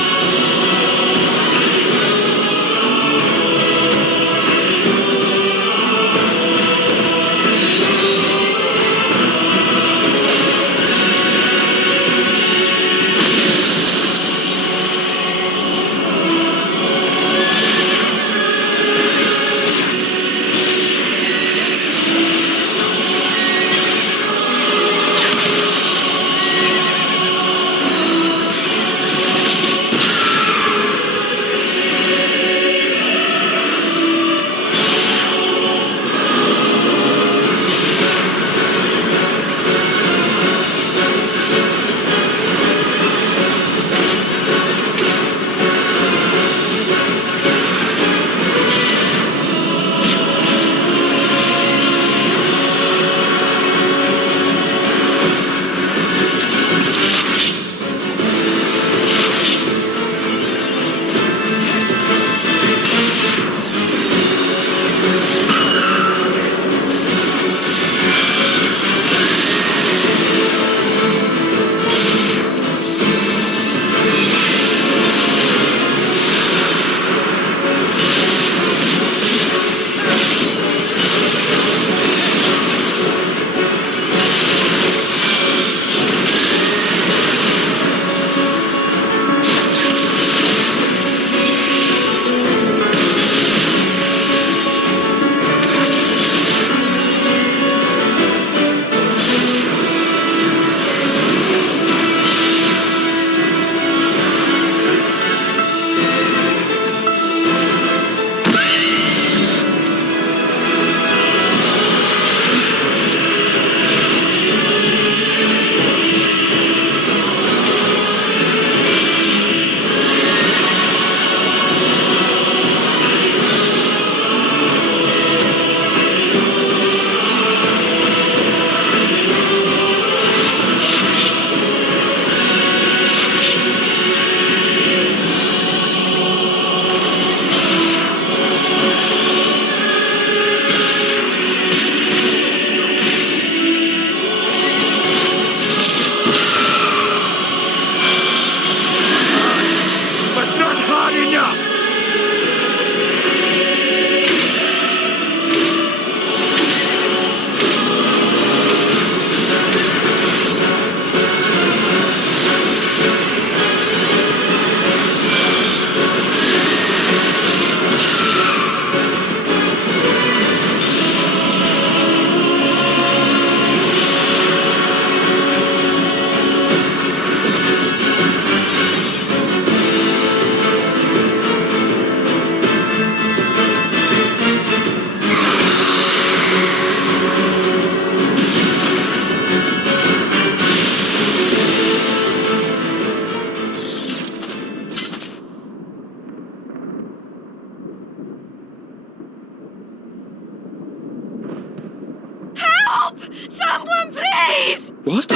Someone, please! What?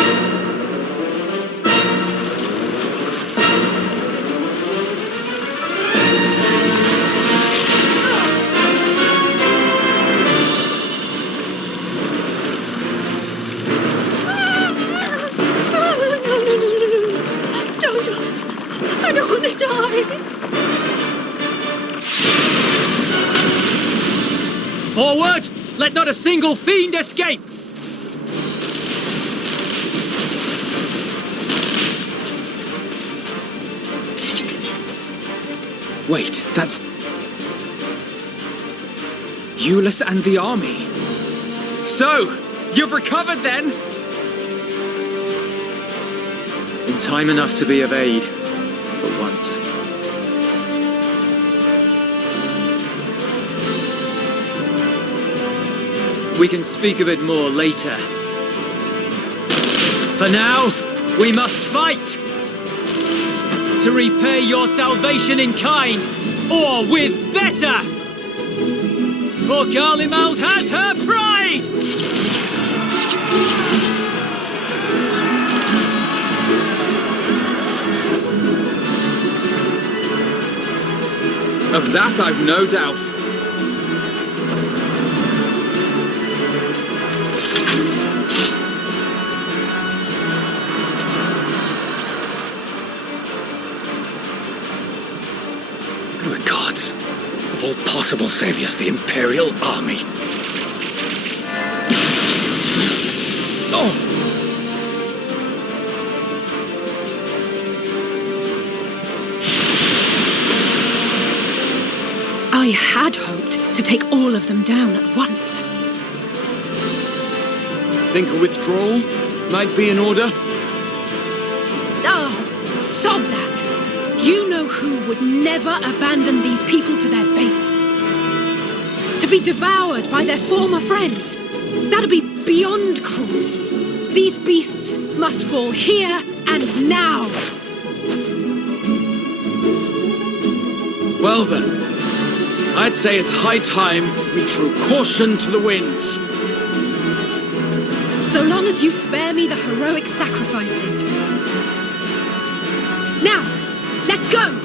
Don't. I don't want to die. Forward! Let not a single fiend escape! Wait, that's... Euless and the army. So, you've recovered then? In time enough to be of aid, for once. We can speak of it more later. For now, we must fight! To repay your salvation in kind, or with better! For Garlemald has her pride! Of that I've no doubt. Good gods. Of all possible saviors, the Imperial Army. Oh! I had hoped to take all of them down at once. Think a withdrawal might be in order? Ah, sod that. You know who would never abandon these people to their fate. To be devoured by their former friends. That'd be beyond cruel. These beasts must fall here and now. Well then, I'd say it's high time we threw caution to the winds. So long as you spare me the heroic sacrifices. Now, let's go!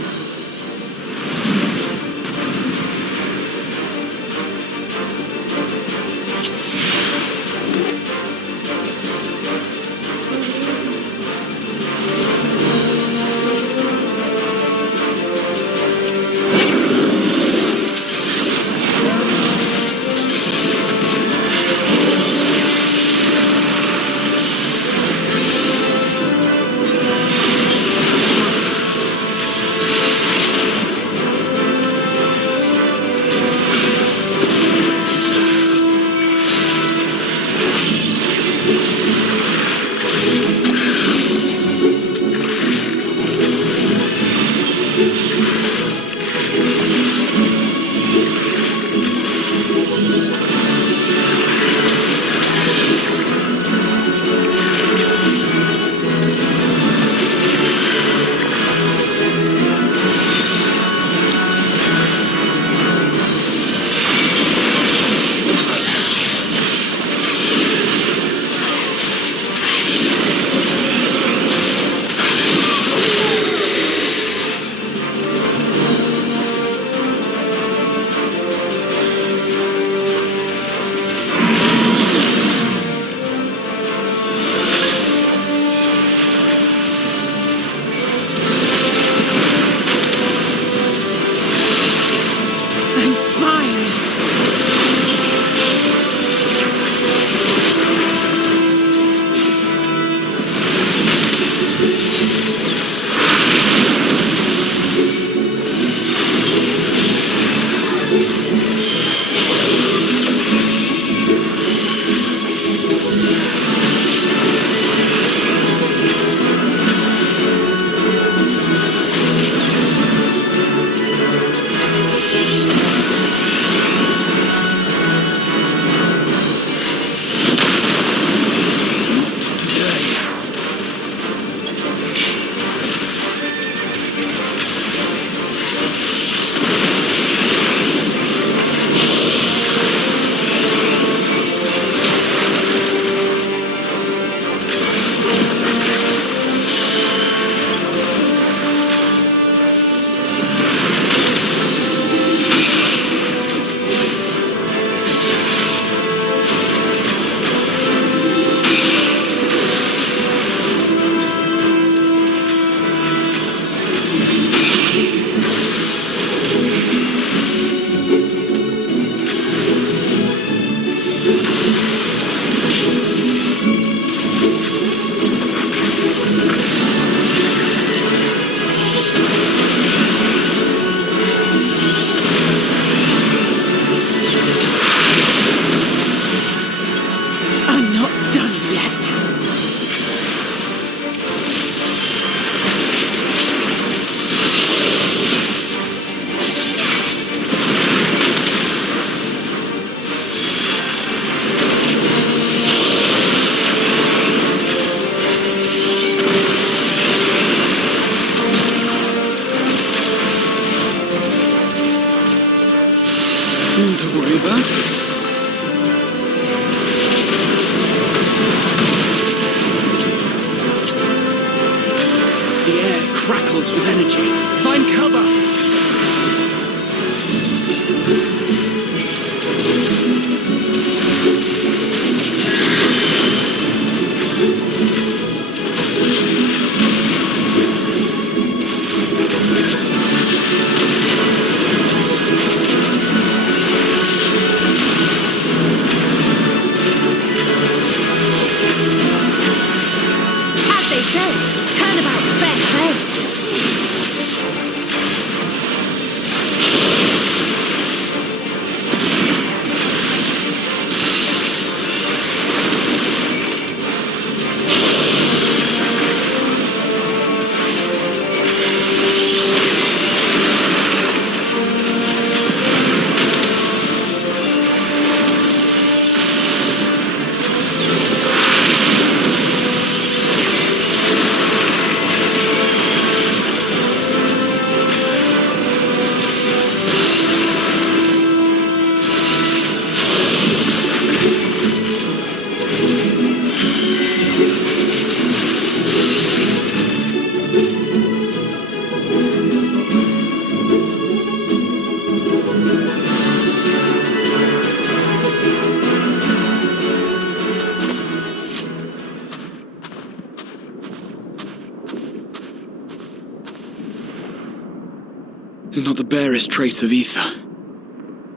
Not the barest trace of ether.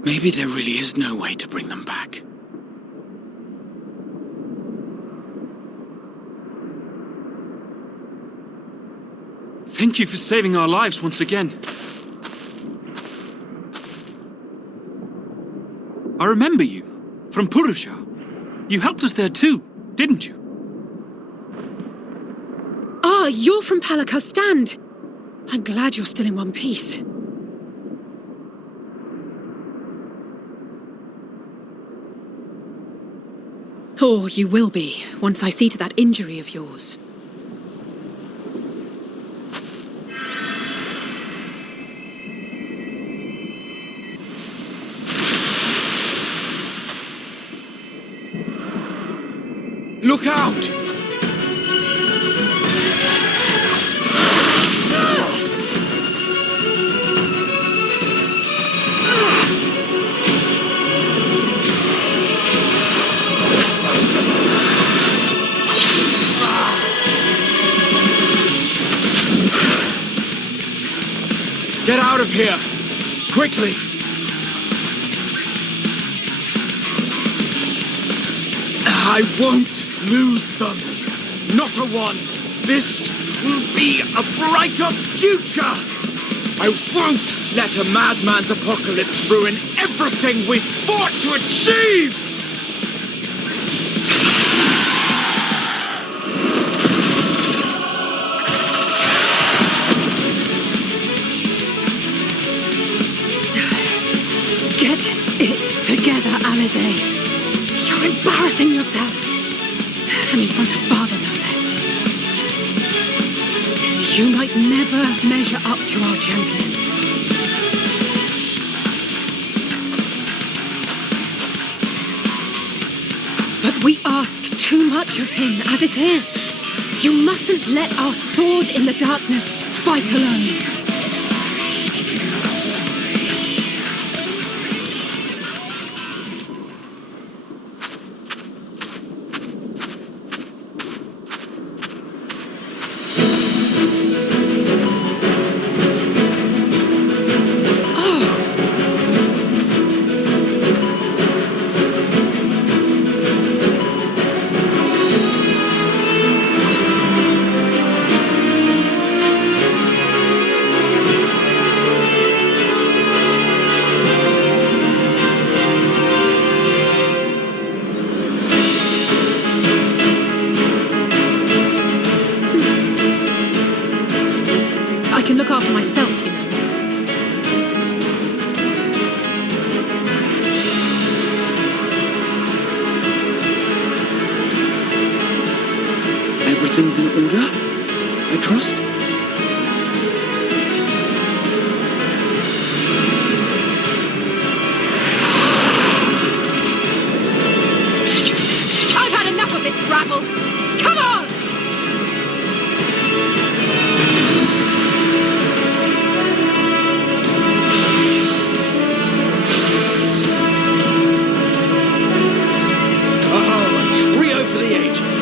Maybe there really is no way to bring them back. Thank you for saving our lives once again. I remember you, from Purusha. You helped us there too, didn't you? Ah, you're from Palaka's stand. I'm glad you're still in one piece. Or you will be, once I see to that injury of yours. Look out! Get out of here! Quickly! I won't lose them. Not a one. This will be a brighter future. I won't let a madman's apocalypse ruin everything we've fought to achieve! Get it together, Alize. You're embarrassing yourself. And in front of Father, no less. You might never measure up to our champion. But we ask too much of him as it is. You mustn't let our sword in the darkness fight alone. I can look after myself, you know. Everything's in order, I trust? I've had enough of this rabble! Come on! Oh, a trio for the ages.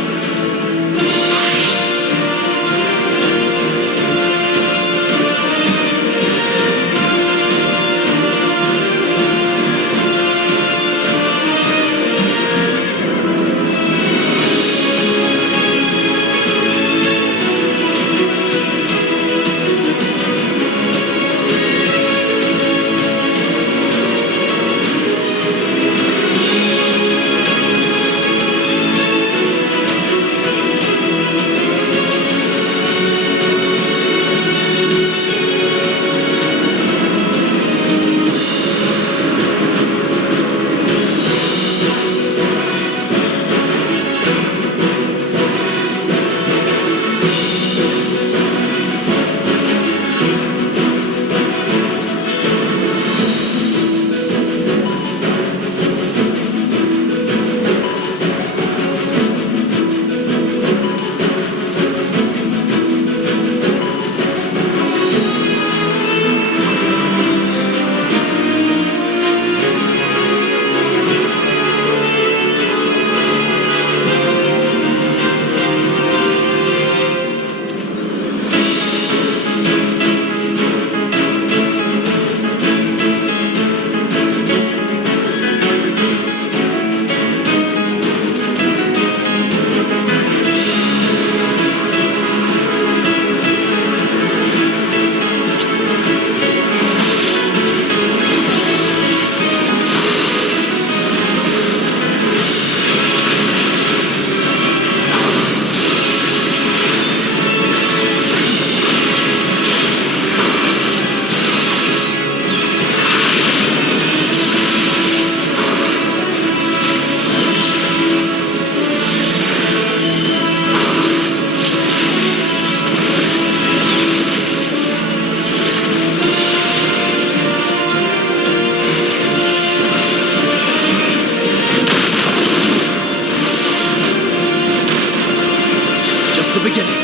just the beginning.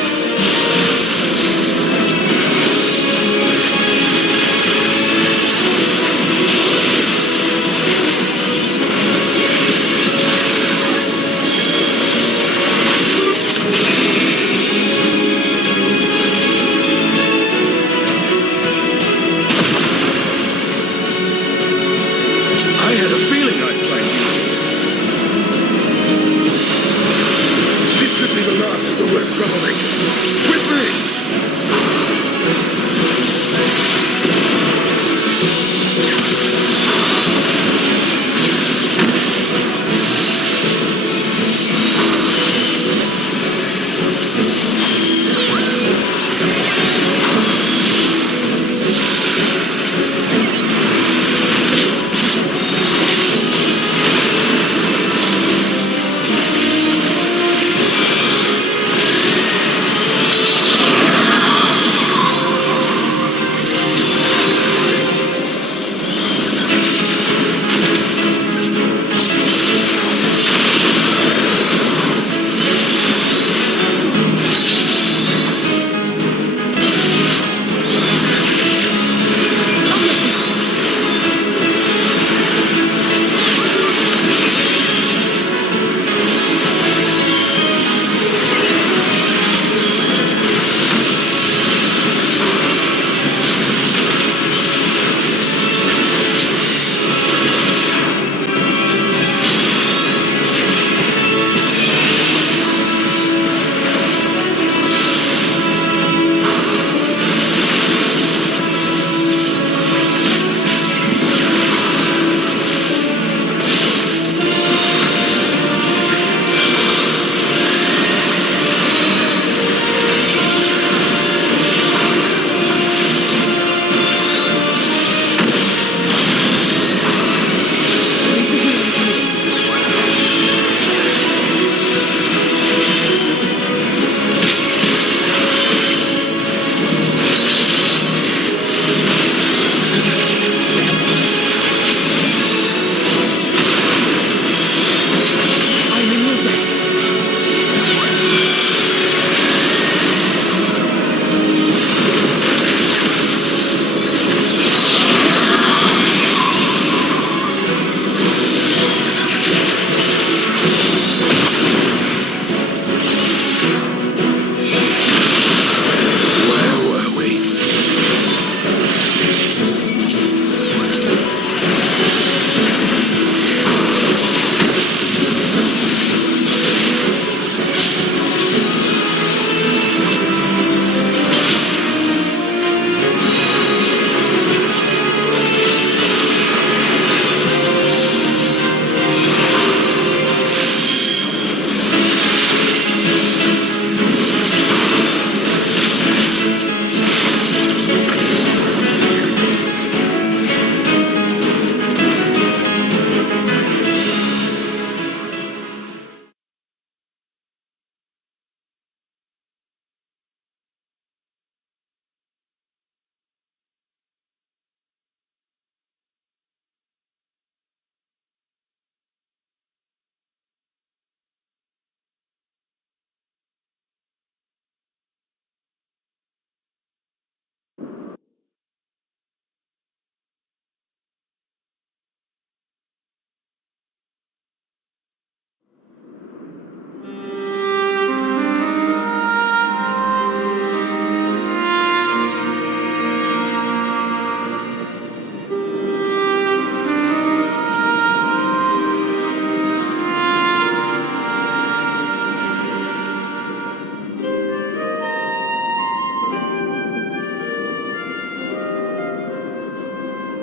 I had a feeling I'd find you. This should be the last of the worst troublemakers. With me!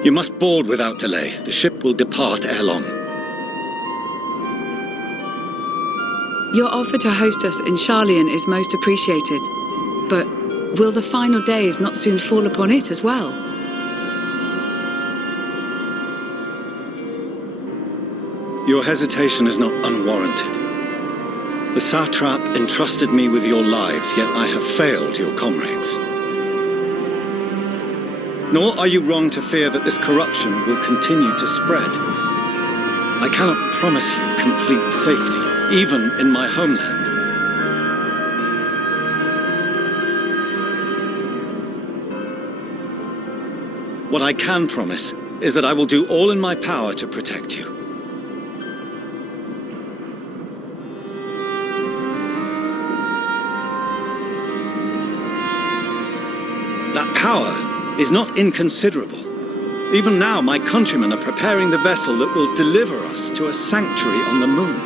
You must board without delay. The ship will depart ere long. Your offer to host us in Sharlayan is most appreciated. But will the final days not soon fall upon it as well? Your hesitation is not unwarranted. The satrap entrusted me with your lives, yet I have failed your comrades. Nor are you wrong to fear that this corruption will continue to spread. I cannot promise you complete safety, even in my homeland. What I can promise is that I will do all in my power to protect you. That power is not inconsiderable. Even now, my countrymen are preparing the vessel that will deliver us to a sanctuary on the moon.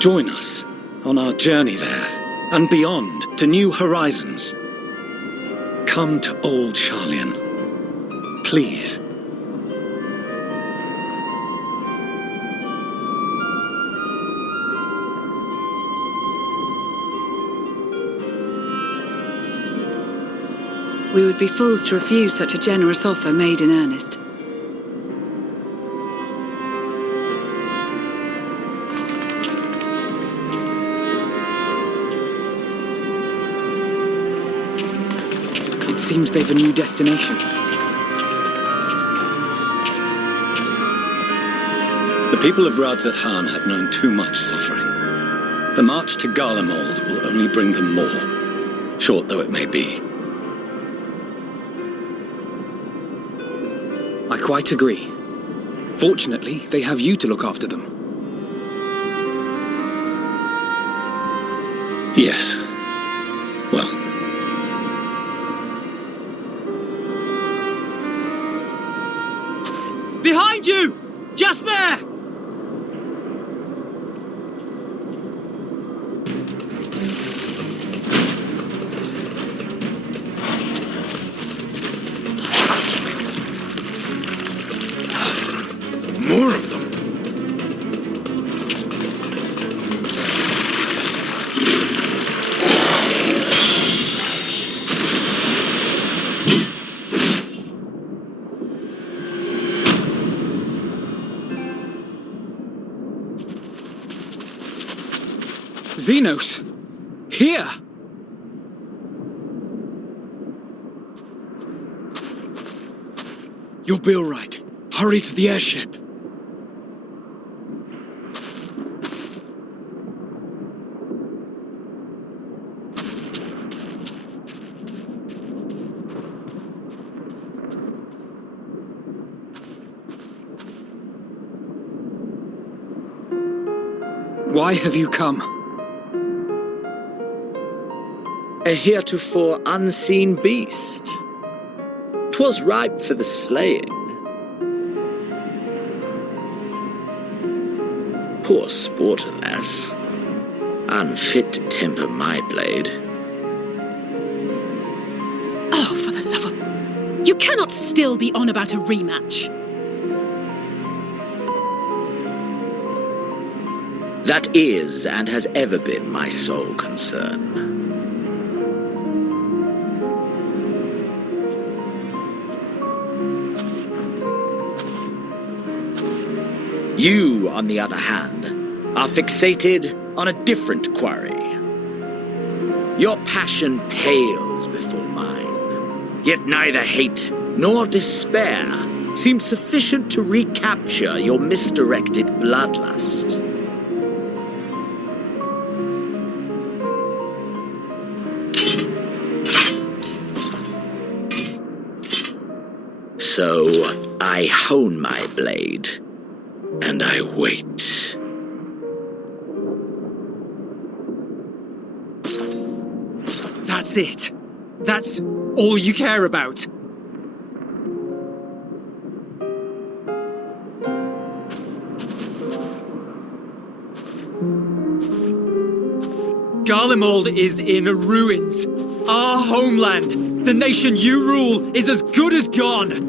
Join us on our journey there, and beyond, to new horizons. Come to old Sharlayan. Please. We would be fools to refuse such a generous offer made in earnest. It seems they've a new destination. The people of Radzat-Han have known too much suffering. The march to Garlemald will only bring them more, short though it may be. I quite agree. Fortunately, they have you to look after them. Yes. Well. Behind you! Just there! More of them. Xenos! Here! You'll be all right. Hurry to the airship. Why have you come? A heretofore unseen beast. 'Twas ripe for the slaying. Poor sport, alas. Unfit to temper my blade. Oh, for the love of... You cannot still be on about a rematch. That is, and has ever been, my sole concern. You, on the other hand, are fixated on a different quarry. Your passion pales before mine, yet neither hate nor despair seem sufficient to recapture your misdirected bloodlust. So I hone my blade, and I wait. That's it. That's all you care about. Garlemald is in ruins. Our homeland, the nation you rule, is as good as gone.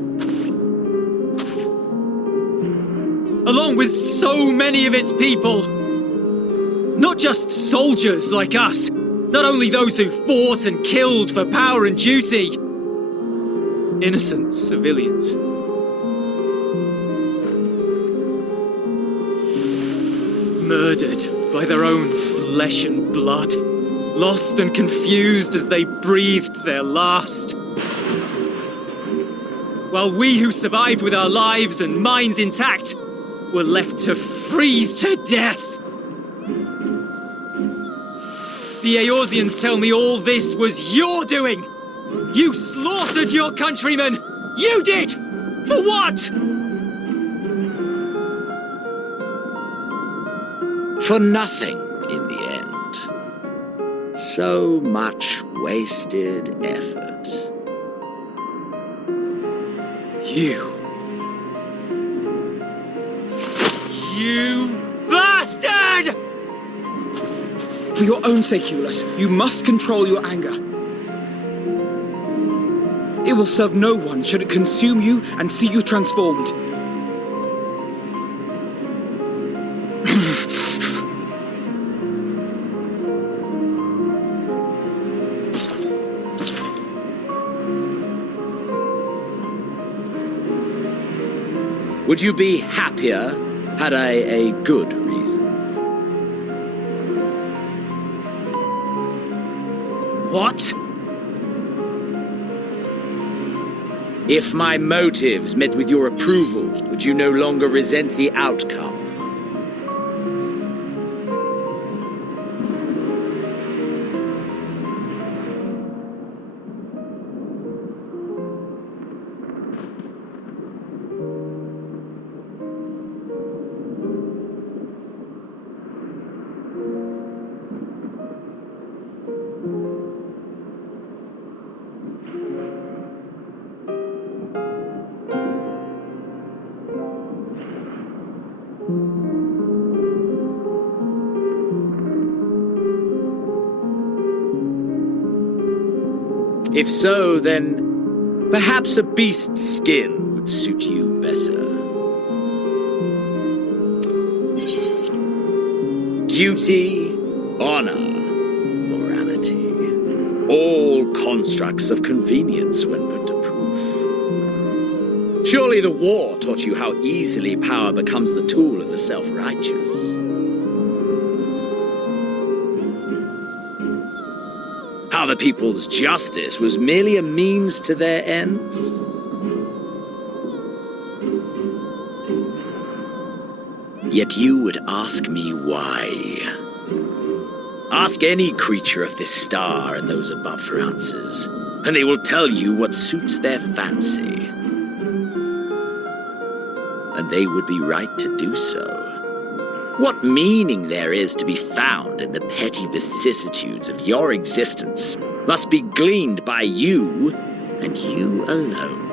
Along with so many of its people. Not just soldiers like us. Not only those who fought and killed for power and duty. Innocent civilians. Murdered by their own flesh and blood. Lost and confused as they breathed their last. While we who survived with our lives and minds intact were left to freeze to death. The Eorzeans tell me all this was your doing! You slaughtered your countrymen! You did! For what? For nothing, in the end. So much wasted effort. You bastard! For your own sake, Eulus, you must control your anger. It will serve no one should it consume you and see you transformed. Would you be happier had I a good reason? What? If my motives met with your approval, would you no longer resent the outcome? If so, then perhaps a beast's skin would suit you better. Duty, honor, morality. All constructs of convenience when put to proof. Surely the war taught you how easily power becomes the tool of the self-righteous. How the people's justice was merely a means to their ends? Yet you would ask me why. Ask any creature of this star and those above for answers, and they will tell you what suits their fancy. And they would be right to do so. What meaning there is to be found in the petty vicissitudes of your existence must be gleaned by you, and you alone.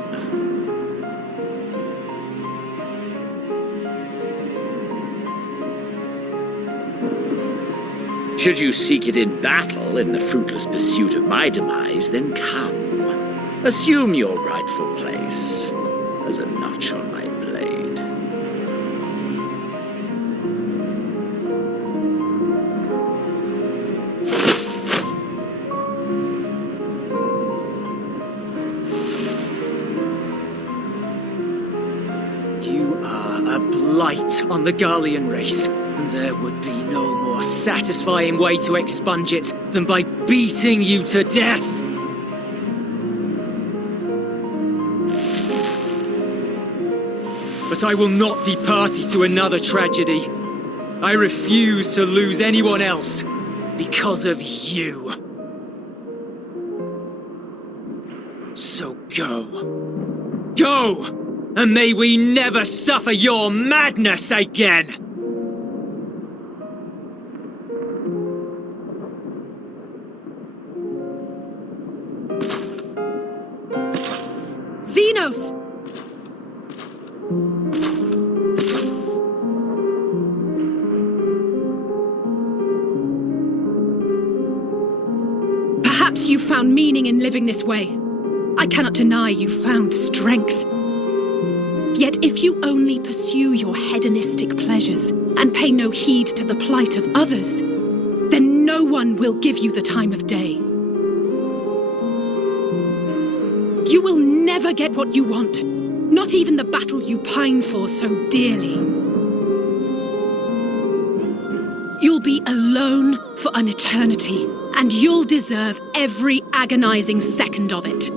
Should you seek it in battle in the fruitless pursuit of my demise, then come. Assume your rightful place as a notch on my blade. You are a blight on the Garlean race, and there would be no more satisfying way to expunge it than by beating you to death. But I will not be party to another tragedy. I refuse to lose anyone else because of you. So go. Go! And may we never suffer your madness again! Xenos! Perhaps you found meaning in living this way. I cannot deny you found strength. Yet if you only pursue your hedonistic pleasures and pay no heed to the plight of others, then no one will give you the time of day. You will never get what you want, not even the battle you pine for so dearly. You'll be alone for an eternity, and you'll deserve every agonizing second of it.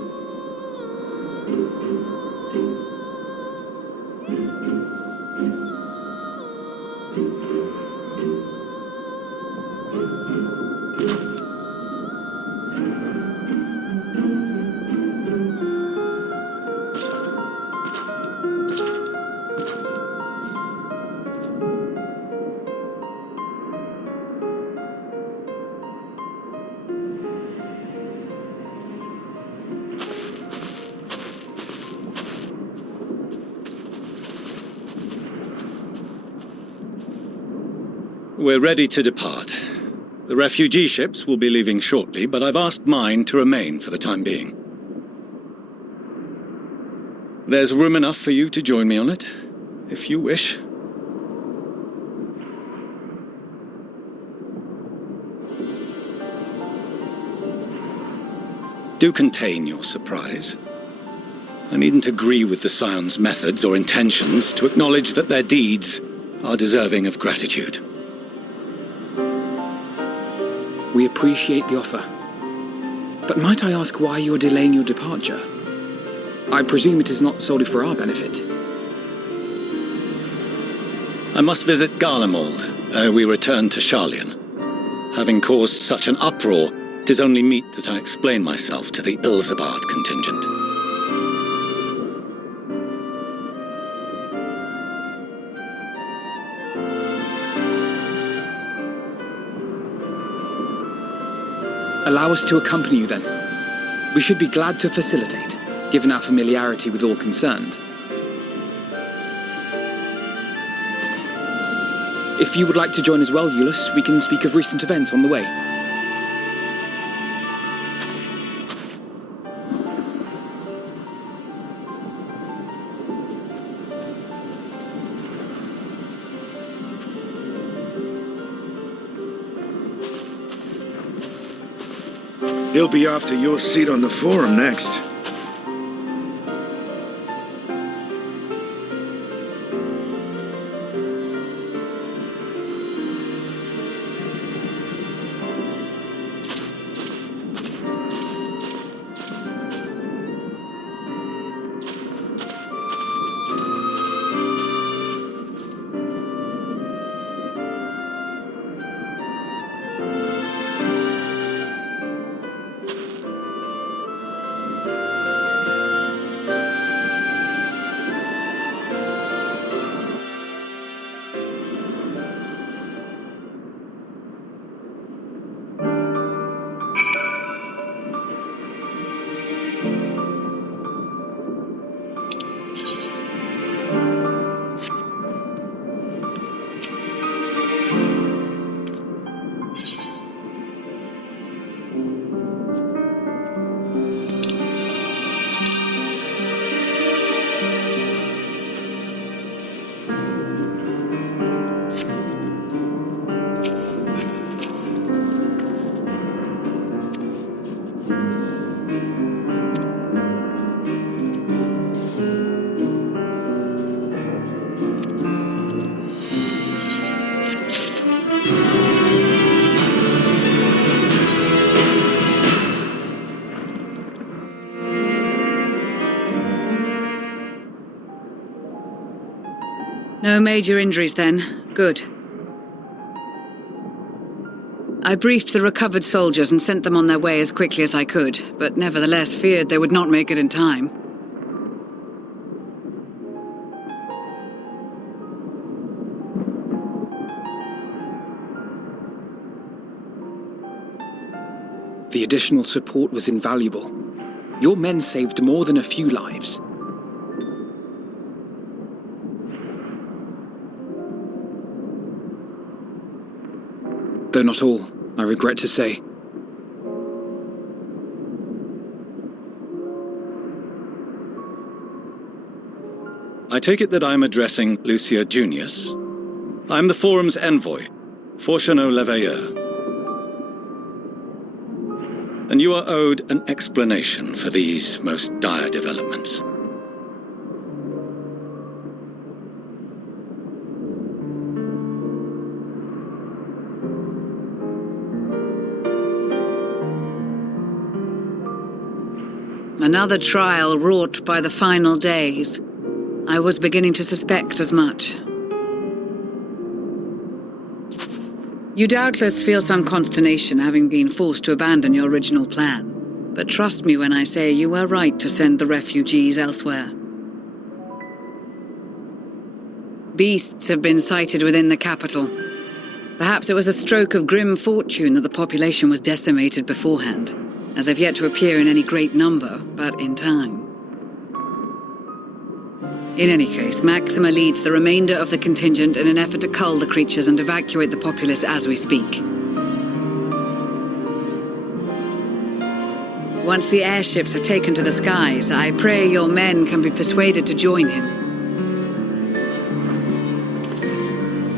We're ready to depart. The refugee ships will be leaving shortly, but I've asked mine to remain for the time being. There's room enough for you to join me on it, if you wish. Do contain your surprise. I needn't agree with the Scion's methods or intentions to acknowledge that their deeds are deserving of gratitude. We appreciate the offer. But might I ask why you are delaying your departure? I presume it is not solely for our benefit. I must visit Garlemald ere we return to Sharlayan. Having caused such an uproar, 'tis only meet that I explain myself to the Ilsabard contingent. Allow us to accompany you then. We should be glad to facilitate, given our familiarity with all concerned. If you would like to join as well, Eulus, we can speak of recent events on the way. He'll be after your seat on the forum next. No major injuries then. Good. I briefed the recovered soldiers and sent them on their way as quickly as I could, but nevertheless feared they would not make it in time. The additional support was invaluable. Your men saved more than a few lives. Though not all, I regret to say. I take it that I'm addressing Lucia Junius. I'm the Forum's envoy, Forchano Leveilleur. And you are owed an explanation for these most dire developments. Another trial wrought by the final days. I was beginning to suspect as much. You doubtless feel some consternation having been forced to abandon your original plan. But trust me when I say you were right to send the refugees elsewhere. Beasts have been sighted within the capital. Perhaps it was a stroke of grim fortune that the population was decimated beforehand, as they've yet to appear in any great number, but in time. In any case, Maxima leads the remainder of the contingent in an effort to cull the creatures and evacuate the populace as we speak. Once the airships are taken to the skies, I pray your men can be persuaded to join him.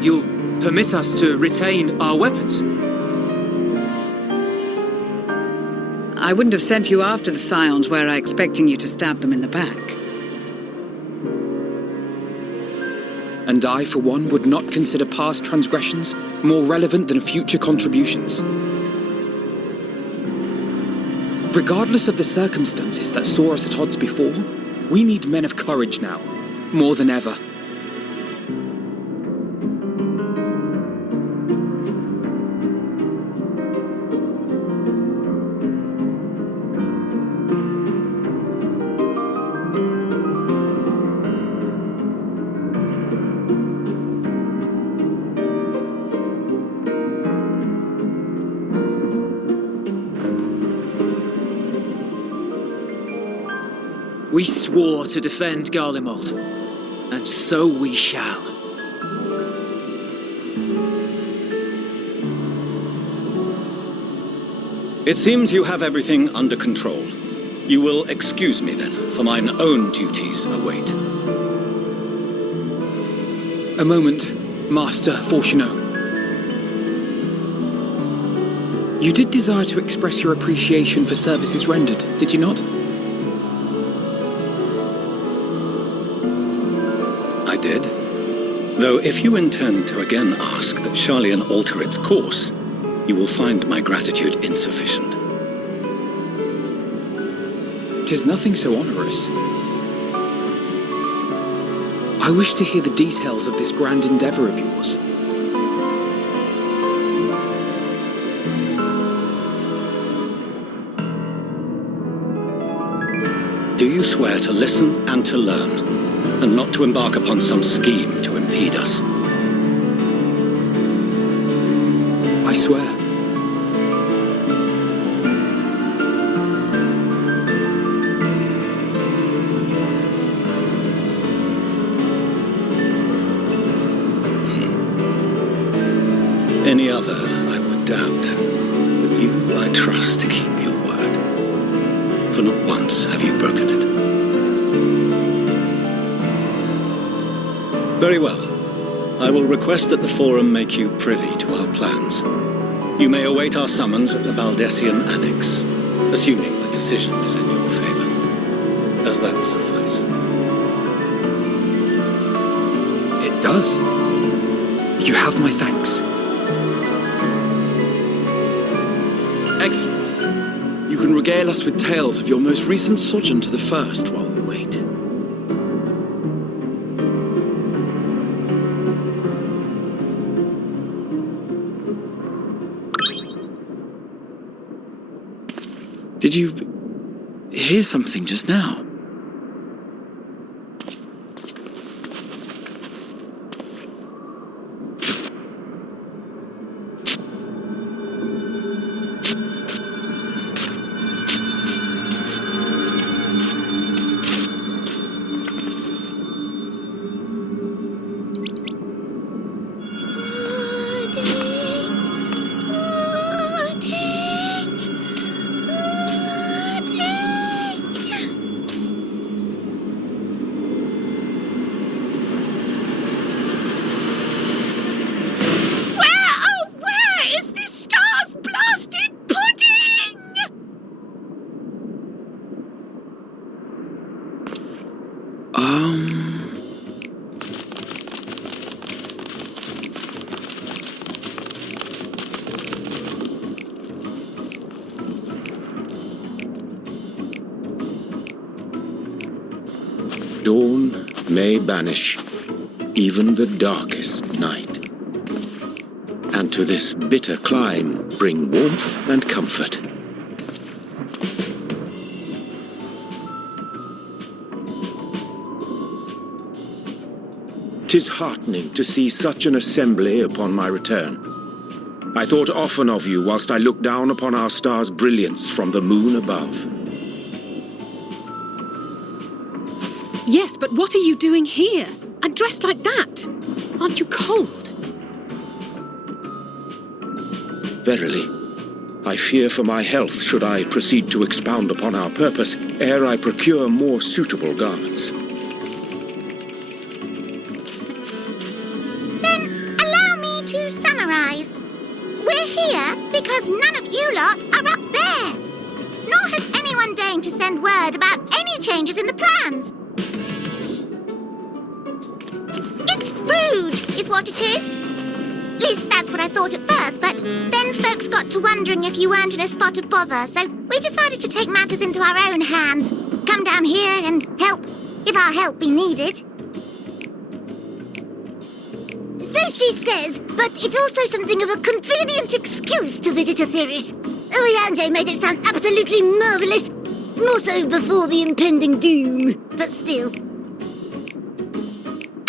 You'll permit us to retain our weapons? I wouldn't have sent you after the Scions were I expecting you to stab them in the back. And I, for one, would not consider past transgressions more relevant than future contributions. Regardless of the circumstances that saw us at odds before, we need men of courage now, more than ever. We swore to defend Garlemald, and so we shall. It seems you have everything under control. You will excuse me then, for mine own duties await. A moment, Master Fortuneau. You did desire to express your appreciation for services rendered, did you not? I did. Though if you intend to again ask that Charlian alter its course, you will find my gratitude insufficient. 'Tis nothing so onerous. I wish to hear the details of this grand endeavor of yours. Do you swear to listen and to learn, and not to embark upon some scheme to impede us? I swear. Any other I would doubt, but you I trust to keep your word. For not once have you broken it. Very well. I will request that the Forum make you privy to our plans. You may await our summons at the Baldessian Annex, assuming the decision is in your favor. Does that suffice? It does. You have my thanks. Excellent. You can regale us with tales of your most recent sojourn to the First while we wait. Did you hear something just now? Dawn may banish even the darkest night, and to this bitter clime bring warmth and comfort. 'Tis heartening to see such an assembly upon my return. I thought often of you whilst I looked down upon our star's brilliance from the moon above. Yes, but what are you doing here? And dressed like that? Aren't you cold? Verily, I fear for my health should I proceed to expound upon our purpose ere I procure more suitable garments. Then allow me to summarize. We're here because none of you lot are up there. Nor has anyone deigned to send word about any changes in the plans. It's rude, is what it is. At least that's what I thought at first, but then folks got to wondering if you weren't in a spot of bother, so we decided to take matters into our own hands. Come down here and help, if our help be needed. So she says, but it's also something of a convenient excuse to visit Etheris. Urianger made it sound absolutely marvellous, more so before the impending doom, but still.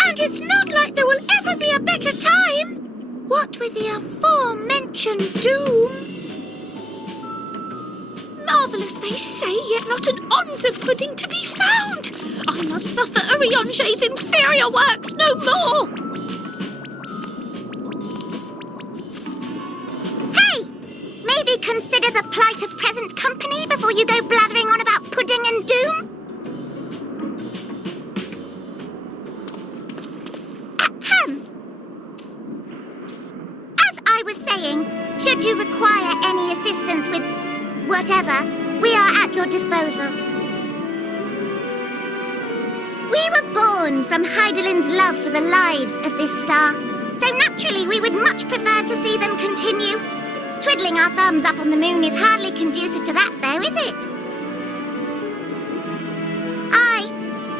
And it's not like there will ever be a better time. What with the aforementioned doom? Marvellous, they say, yet not an ounce of pudding to be found. I must suffer Urianger's inferior works no more. Hey! Maybe consider the plight of present company before you go blathering on about pudding and doom? Ahem. I was saying, should you require any assistance with whatever, we are at your disposal. We were born from Hydaelyn's love for the lives of this star, so naturally we would much prefer to see them continue. Twiddling our thumbs up on the moon is hardly conducive to that, though, is it? Aye,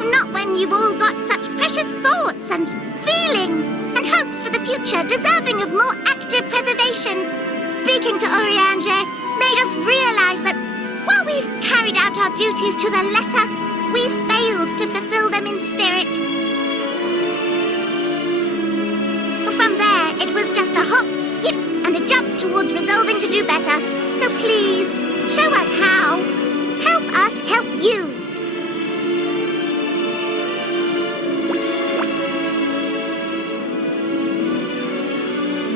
not when you've all got such precious thoughts and feelings and hopes for the future deserving of more active preservation. Speaking to Urianger made us realise that while we've carried out our duties to the letter, we've failed to fulfil them in spirit. From there, it was just a hop, skip, and a jump towards resolving to do better. So please, show us how. Help us help you.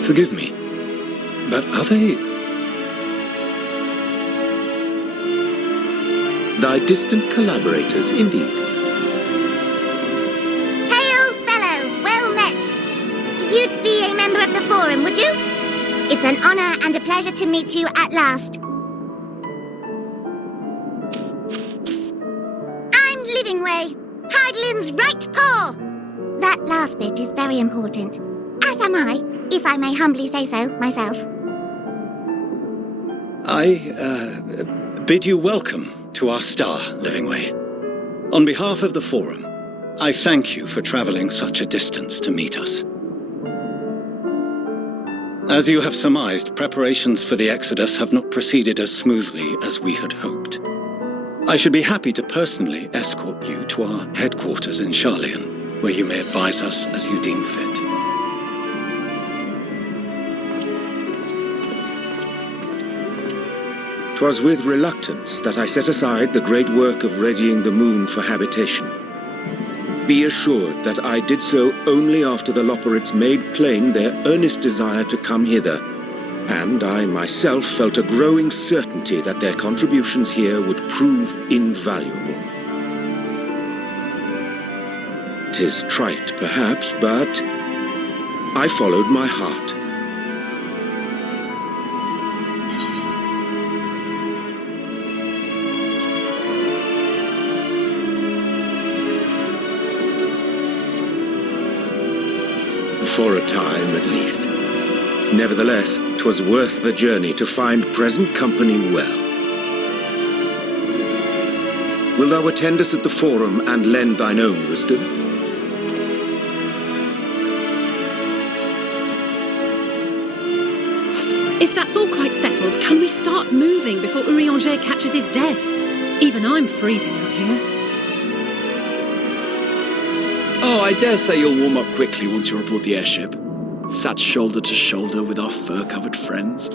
Forgive me, but are they... Thy distant collaborators, indeed. Hail, fellow, well met. You'd be a member of the Forum, would you? It's an honor and a pleasure to meet you at last. I'm Livingway, Hydaelyn's right paw. That last bit is very important, as am I. If I may humbly say so myself. I bid you welcome to our star, Livingway. On behalf of the Forum, I thank you for travelling such a distance to meet us. As you have surmised, preparations for the Exodus have not proceeded as smoothly as we had hoped. I should be happy to personally escort you to our headquarters in Sharlayan, where you may advise us as you deem fit. 'Twas with reluctance that I set aside the great work of readying the moon for habitation. Be assured that I did so only after the Loperids made plain their earnest desire to come hither, and I myself felt a growing certainty that their contributions here would prove invaluable. 'Tis trite, perhaps, but I followed my heart. For a time, at least. Nevertheless, 'twas worth the journey to find present company well. Wilt thou attend us at the Forum and lend thine own wisdom? If that's all quite settled, can we start moving before Urianger catches his death? Even I'm freezing out here. Oh, I dare say you'll warm up quickly once you're aboard the airship. Sat shoulder to shoulder with our fur-covered friends.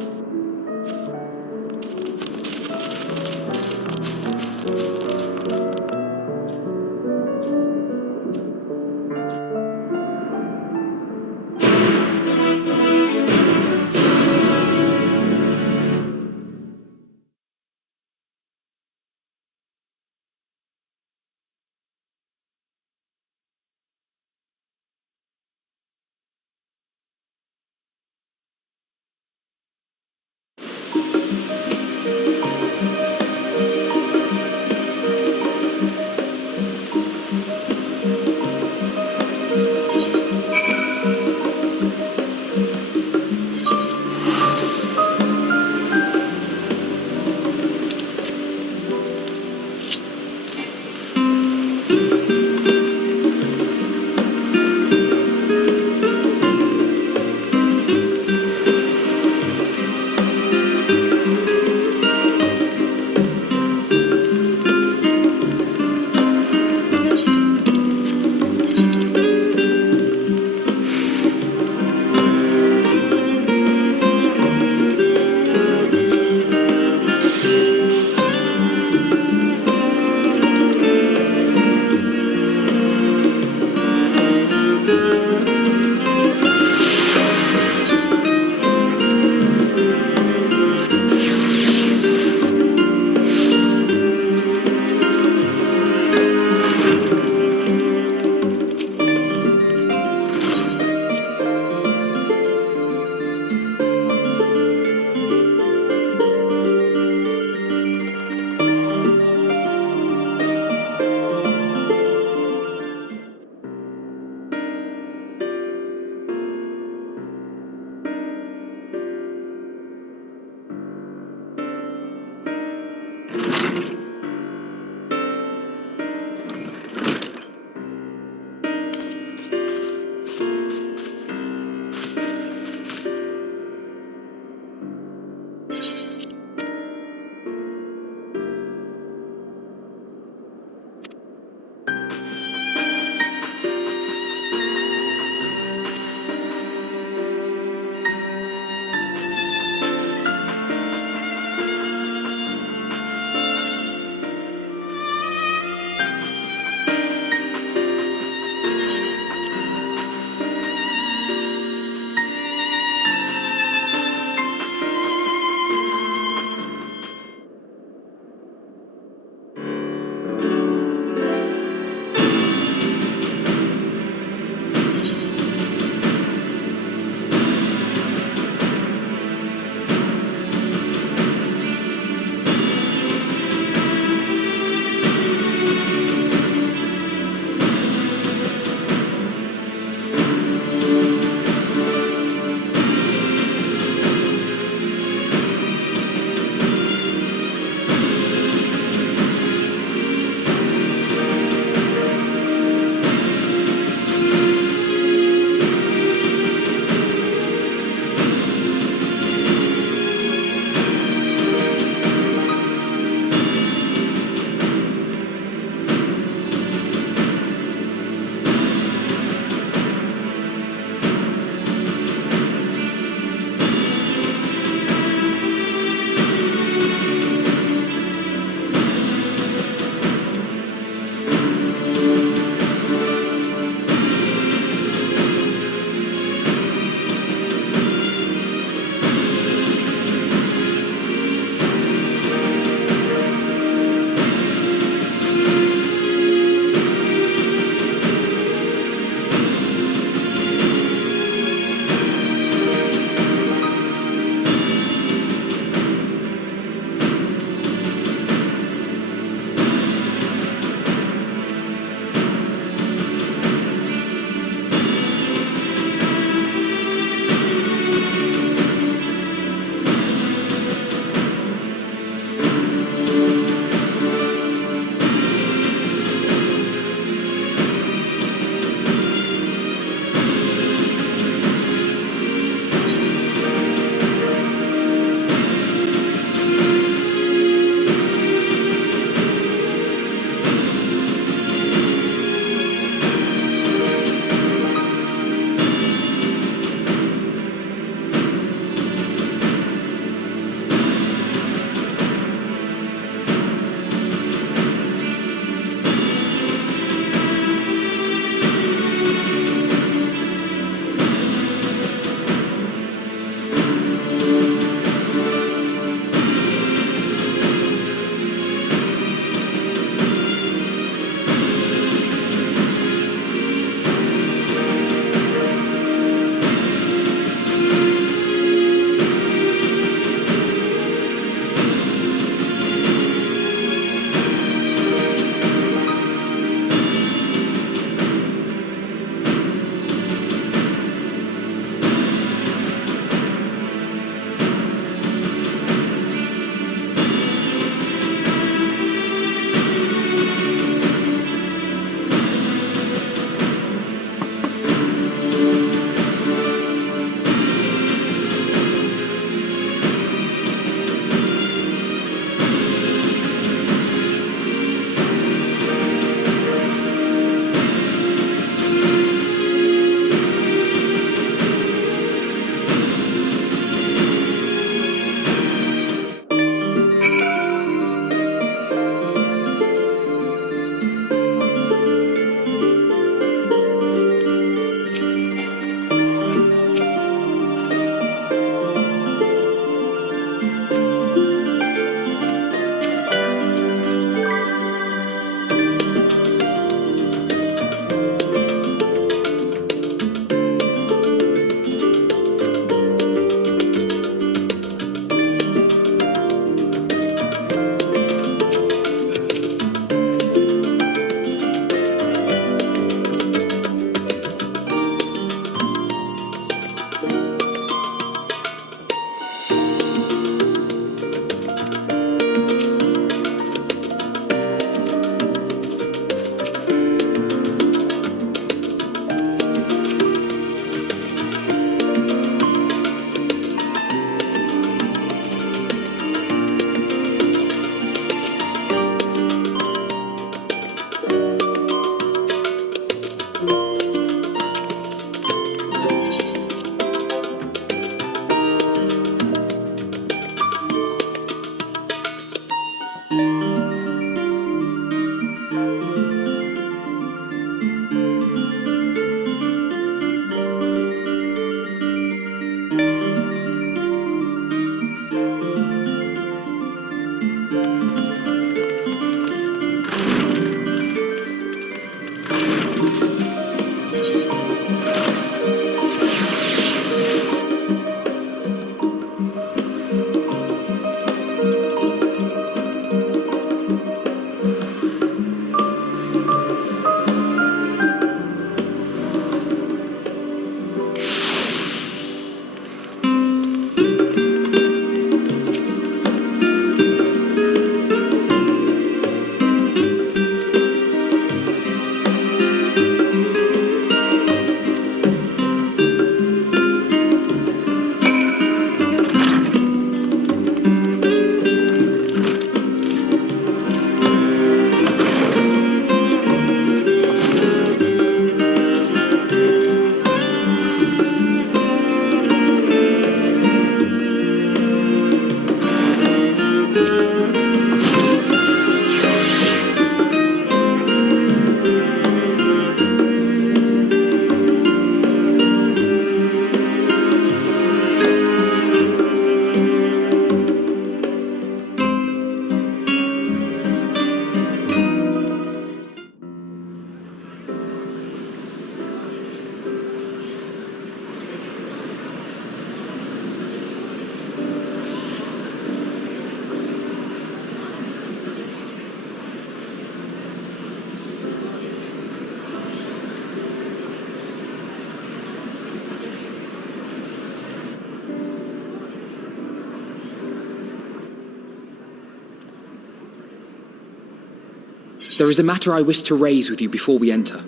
There is a matter I wish to raise with you before we enter.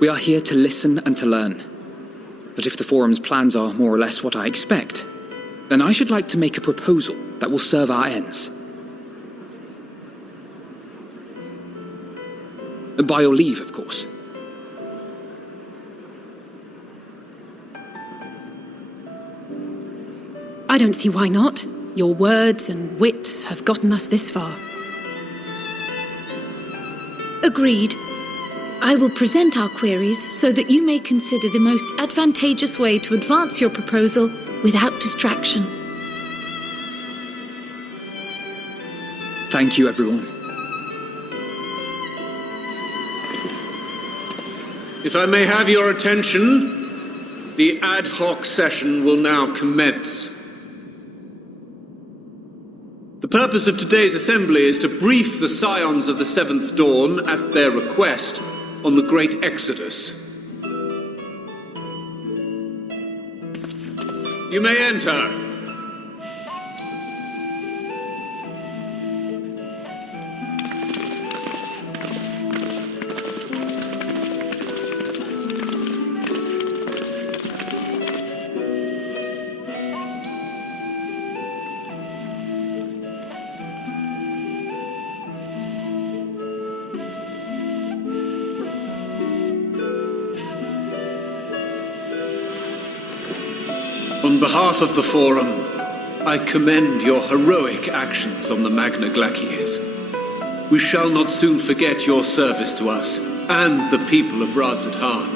We are here to listen and to learn. But if the Forum's plans are more or less what I expect, then I should like to make a proposal that will serve our ends. By your leave, of course. I don't see why not. Your words and wits have gotten us this far. Agreed. I will present our queries so that you may consider the most advantageous way to advance your proposal without distraction. Thank you, everyone. If I may have your attention, the ad hoc session will now commence. The purpose of today's assembly is to brief the Scions of the Seventh Dawn, at their request, on the Great Exodus. You may enter. On behalf of the Forum, I commend your heroic actions on the Magna Glacies. We shall not soon forget your service to us and the people of Radzat-Han.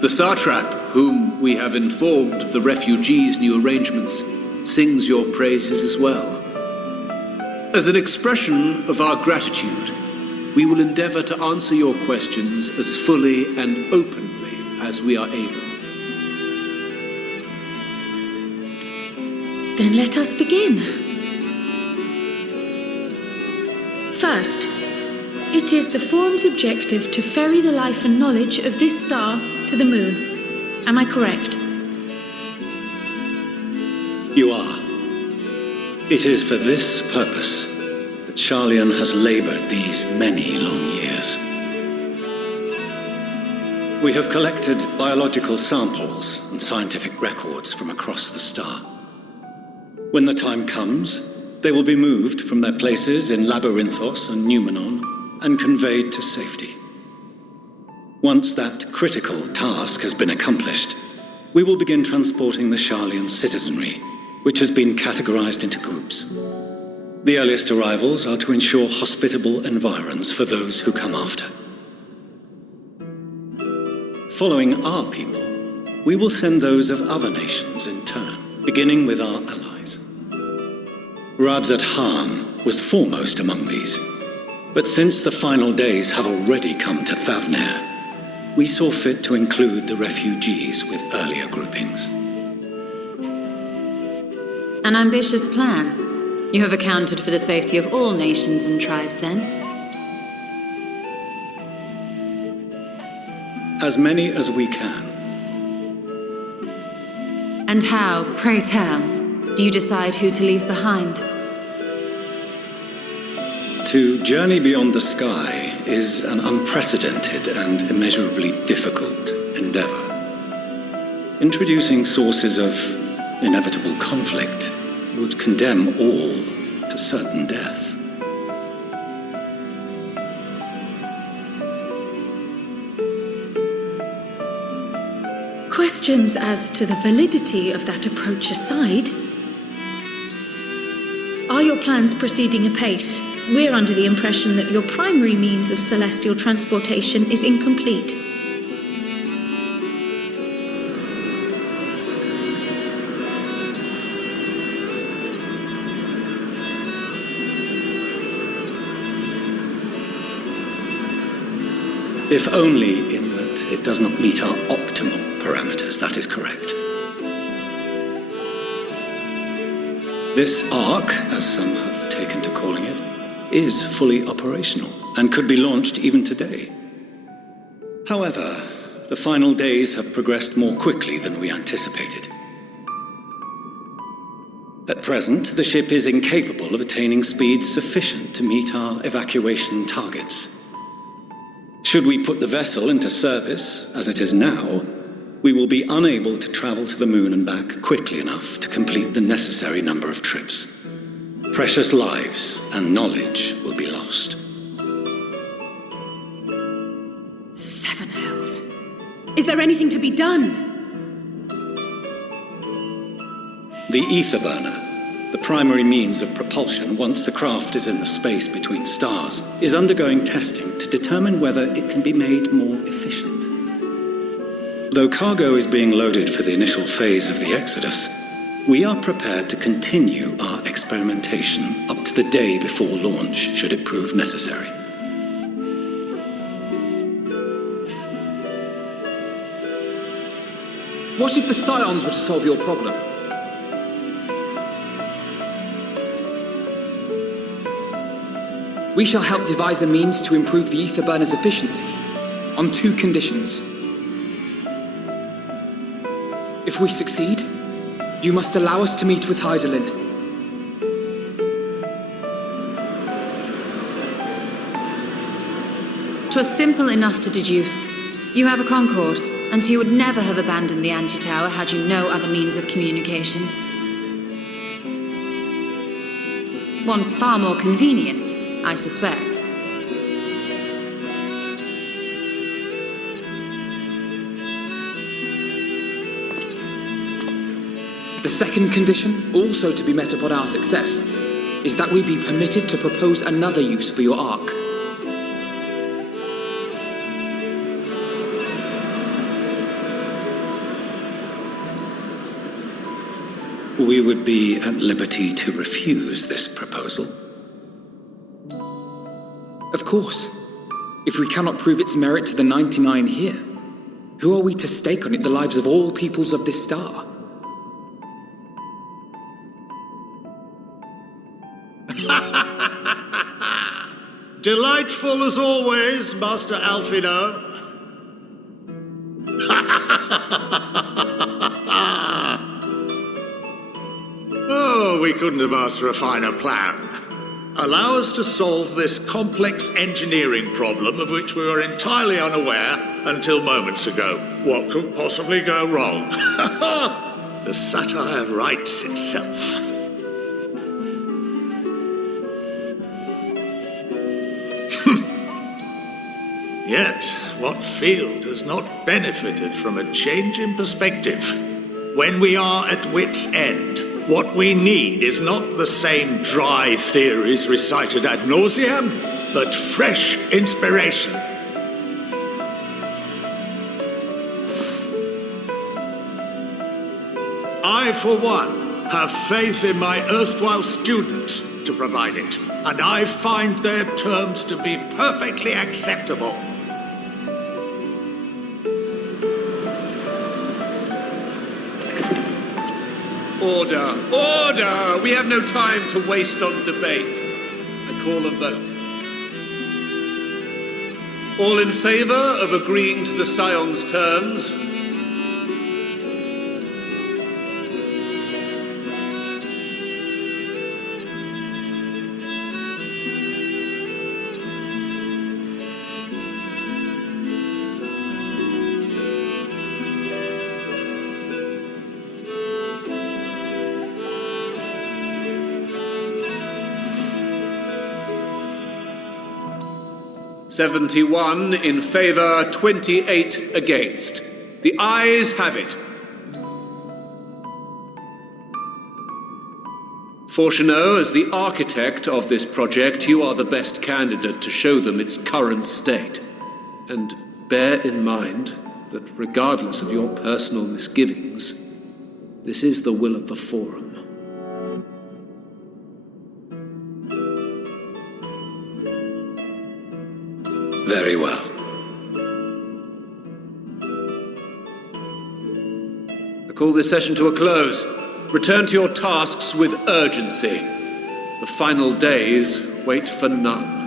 The Satrap, whom we have informed of the refugees' new arrangements, sings your praises as well. As an expression of our gratitude, we will endeavor to answer your questions as fully and openly as we are able. Then let us begin. First, it is the Forum's objective to ferry the life and knowledge of this star to the moon. Am I correct? You are. It is for this purpose that Charlian has labored these many long years. We have collected biological samples and scientific records from across the star. When the time comes, they will be moved from their places in Labyrinthos and Numenon and conveyed to safety. Once that critical task has been accomplished, we will begin transporting the Charlian citizenry, which has been categorized into groups. The earliest arrivals are to ensure hospitable environs for those who come after. Following our people, we will send those of other nations in turn, beginning with our allies. Radzat-Han was foremost among these, but since the final days have already come to Thavnair, we saw fit to include the refugees with earlier groupings. An ambitious plan. You have accounted for the safety of all nations and tribes, then? As many as we can. And how, pray tell, do you decide who to leave behind? To journey beyond the sky is an unprecedented and immeasurably difficult endeavor. Introducing sources of inevitable conflict would condemn all to certain death. Questions as to the validity of that approach aside, are your plans proceeding apace? We're under the impression that your primary means of celestial transportation is incomplete. If only in that it does not meet our optimal parameters, that is correct. This arc, as some have taken to calling it, is fully operational and could be launched even today. However, the final days have progressed more quickly than we anticipated. At present, the ship is incapable of attaining speeds sufficient to meet our evacuation targets. Should we put the vessel into service, as it is now, we will be unable to travel to the moon and back quickly enough to complete the necessary number of trips. Precious lives and knowledge will be lost. Seven hells. Is there anything to be done? The ether burner, the primary means of propulsion once the craft is in the space between stars, is undergoing testing to determine whether it can be made more efficient. Though cargo is being loaded for the initial phase of the Exodus, we are prepared to continue our experimentation up to the day before launch, should it prove necessary. What if the Scions were to solve your problem? We shall help devise a means to improve the ether burner's efficiency, on 2 conditions. If we succeed, you must allow us to meet with Hydaelyn. 'Twas simple enough to deduce. You have a Concord, and so you would never have abandoned the anti-tower had you no other means of communication. One far more convenient, I suspect. The second condition, also to be met upon our success, is that we be permitted to propose another use for your Ark. We would be at liberty to refuse this proposal. Of course. If we cannot prove its merit to the 99 here, who are we to stake on it the lives of all peoples of this star? Delightful as always, Master Alfino. Oh, we couldn't have asked for a finer plan. Allow us to solve this complex engineering problem of which we were entirely unaware until moments ago. What could possibly go wrong? The satire writes itself. Yet, what field has not benefited from a change in perspective? When we are at wit's end, what we need is not the same dry theories recited ad nauseam, but fresh inspiration. I, for one, have faith in my erstwhile students to provide it, and I find their terms to be perfectly acceptable. Order! Order! We have no time to waste on debate. I call a vote. All in favor of agreeing to the Scion's terms? "71 in favor, 28 against. The ayes have it. Fortuneau, as the architect of this project, you are the best candidate to show them its current state. And bear in mind that regardless of your personal misgivings, this is the will of the Forum. Very well. I call this session to a close. Return to your tasks with urgency. The final days wait for none.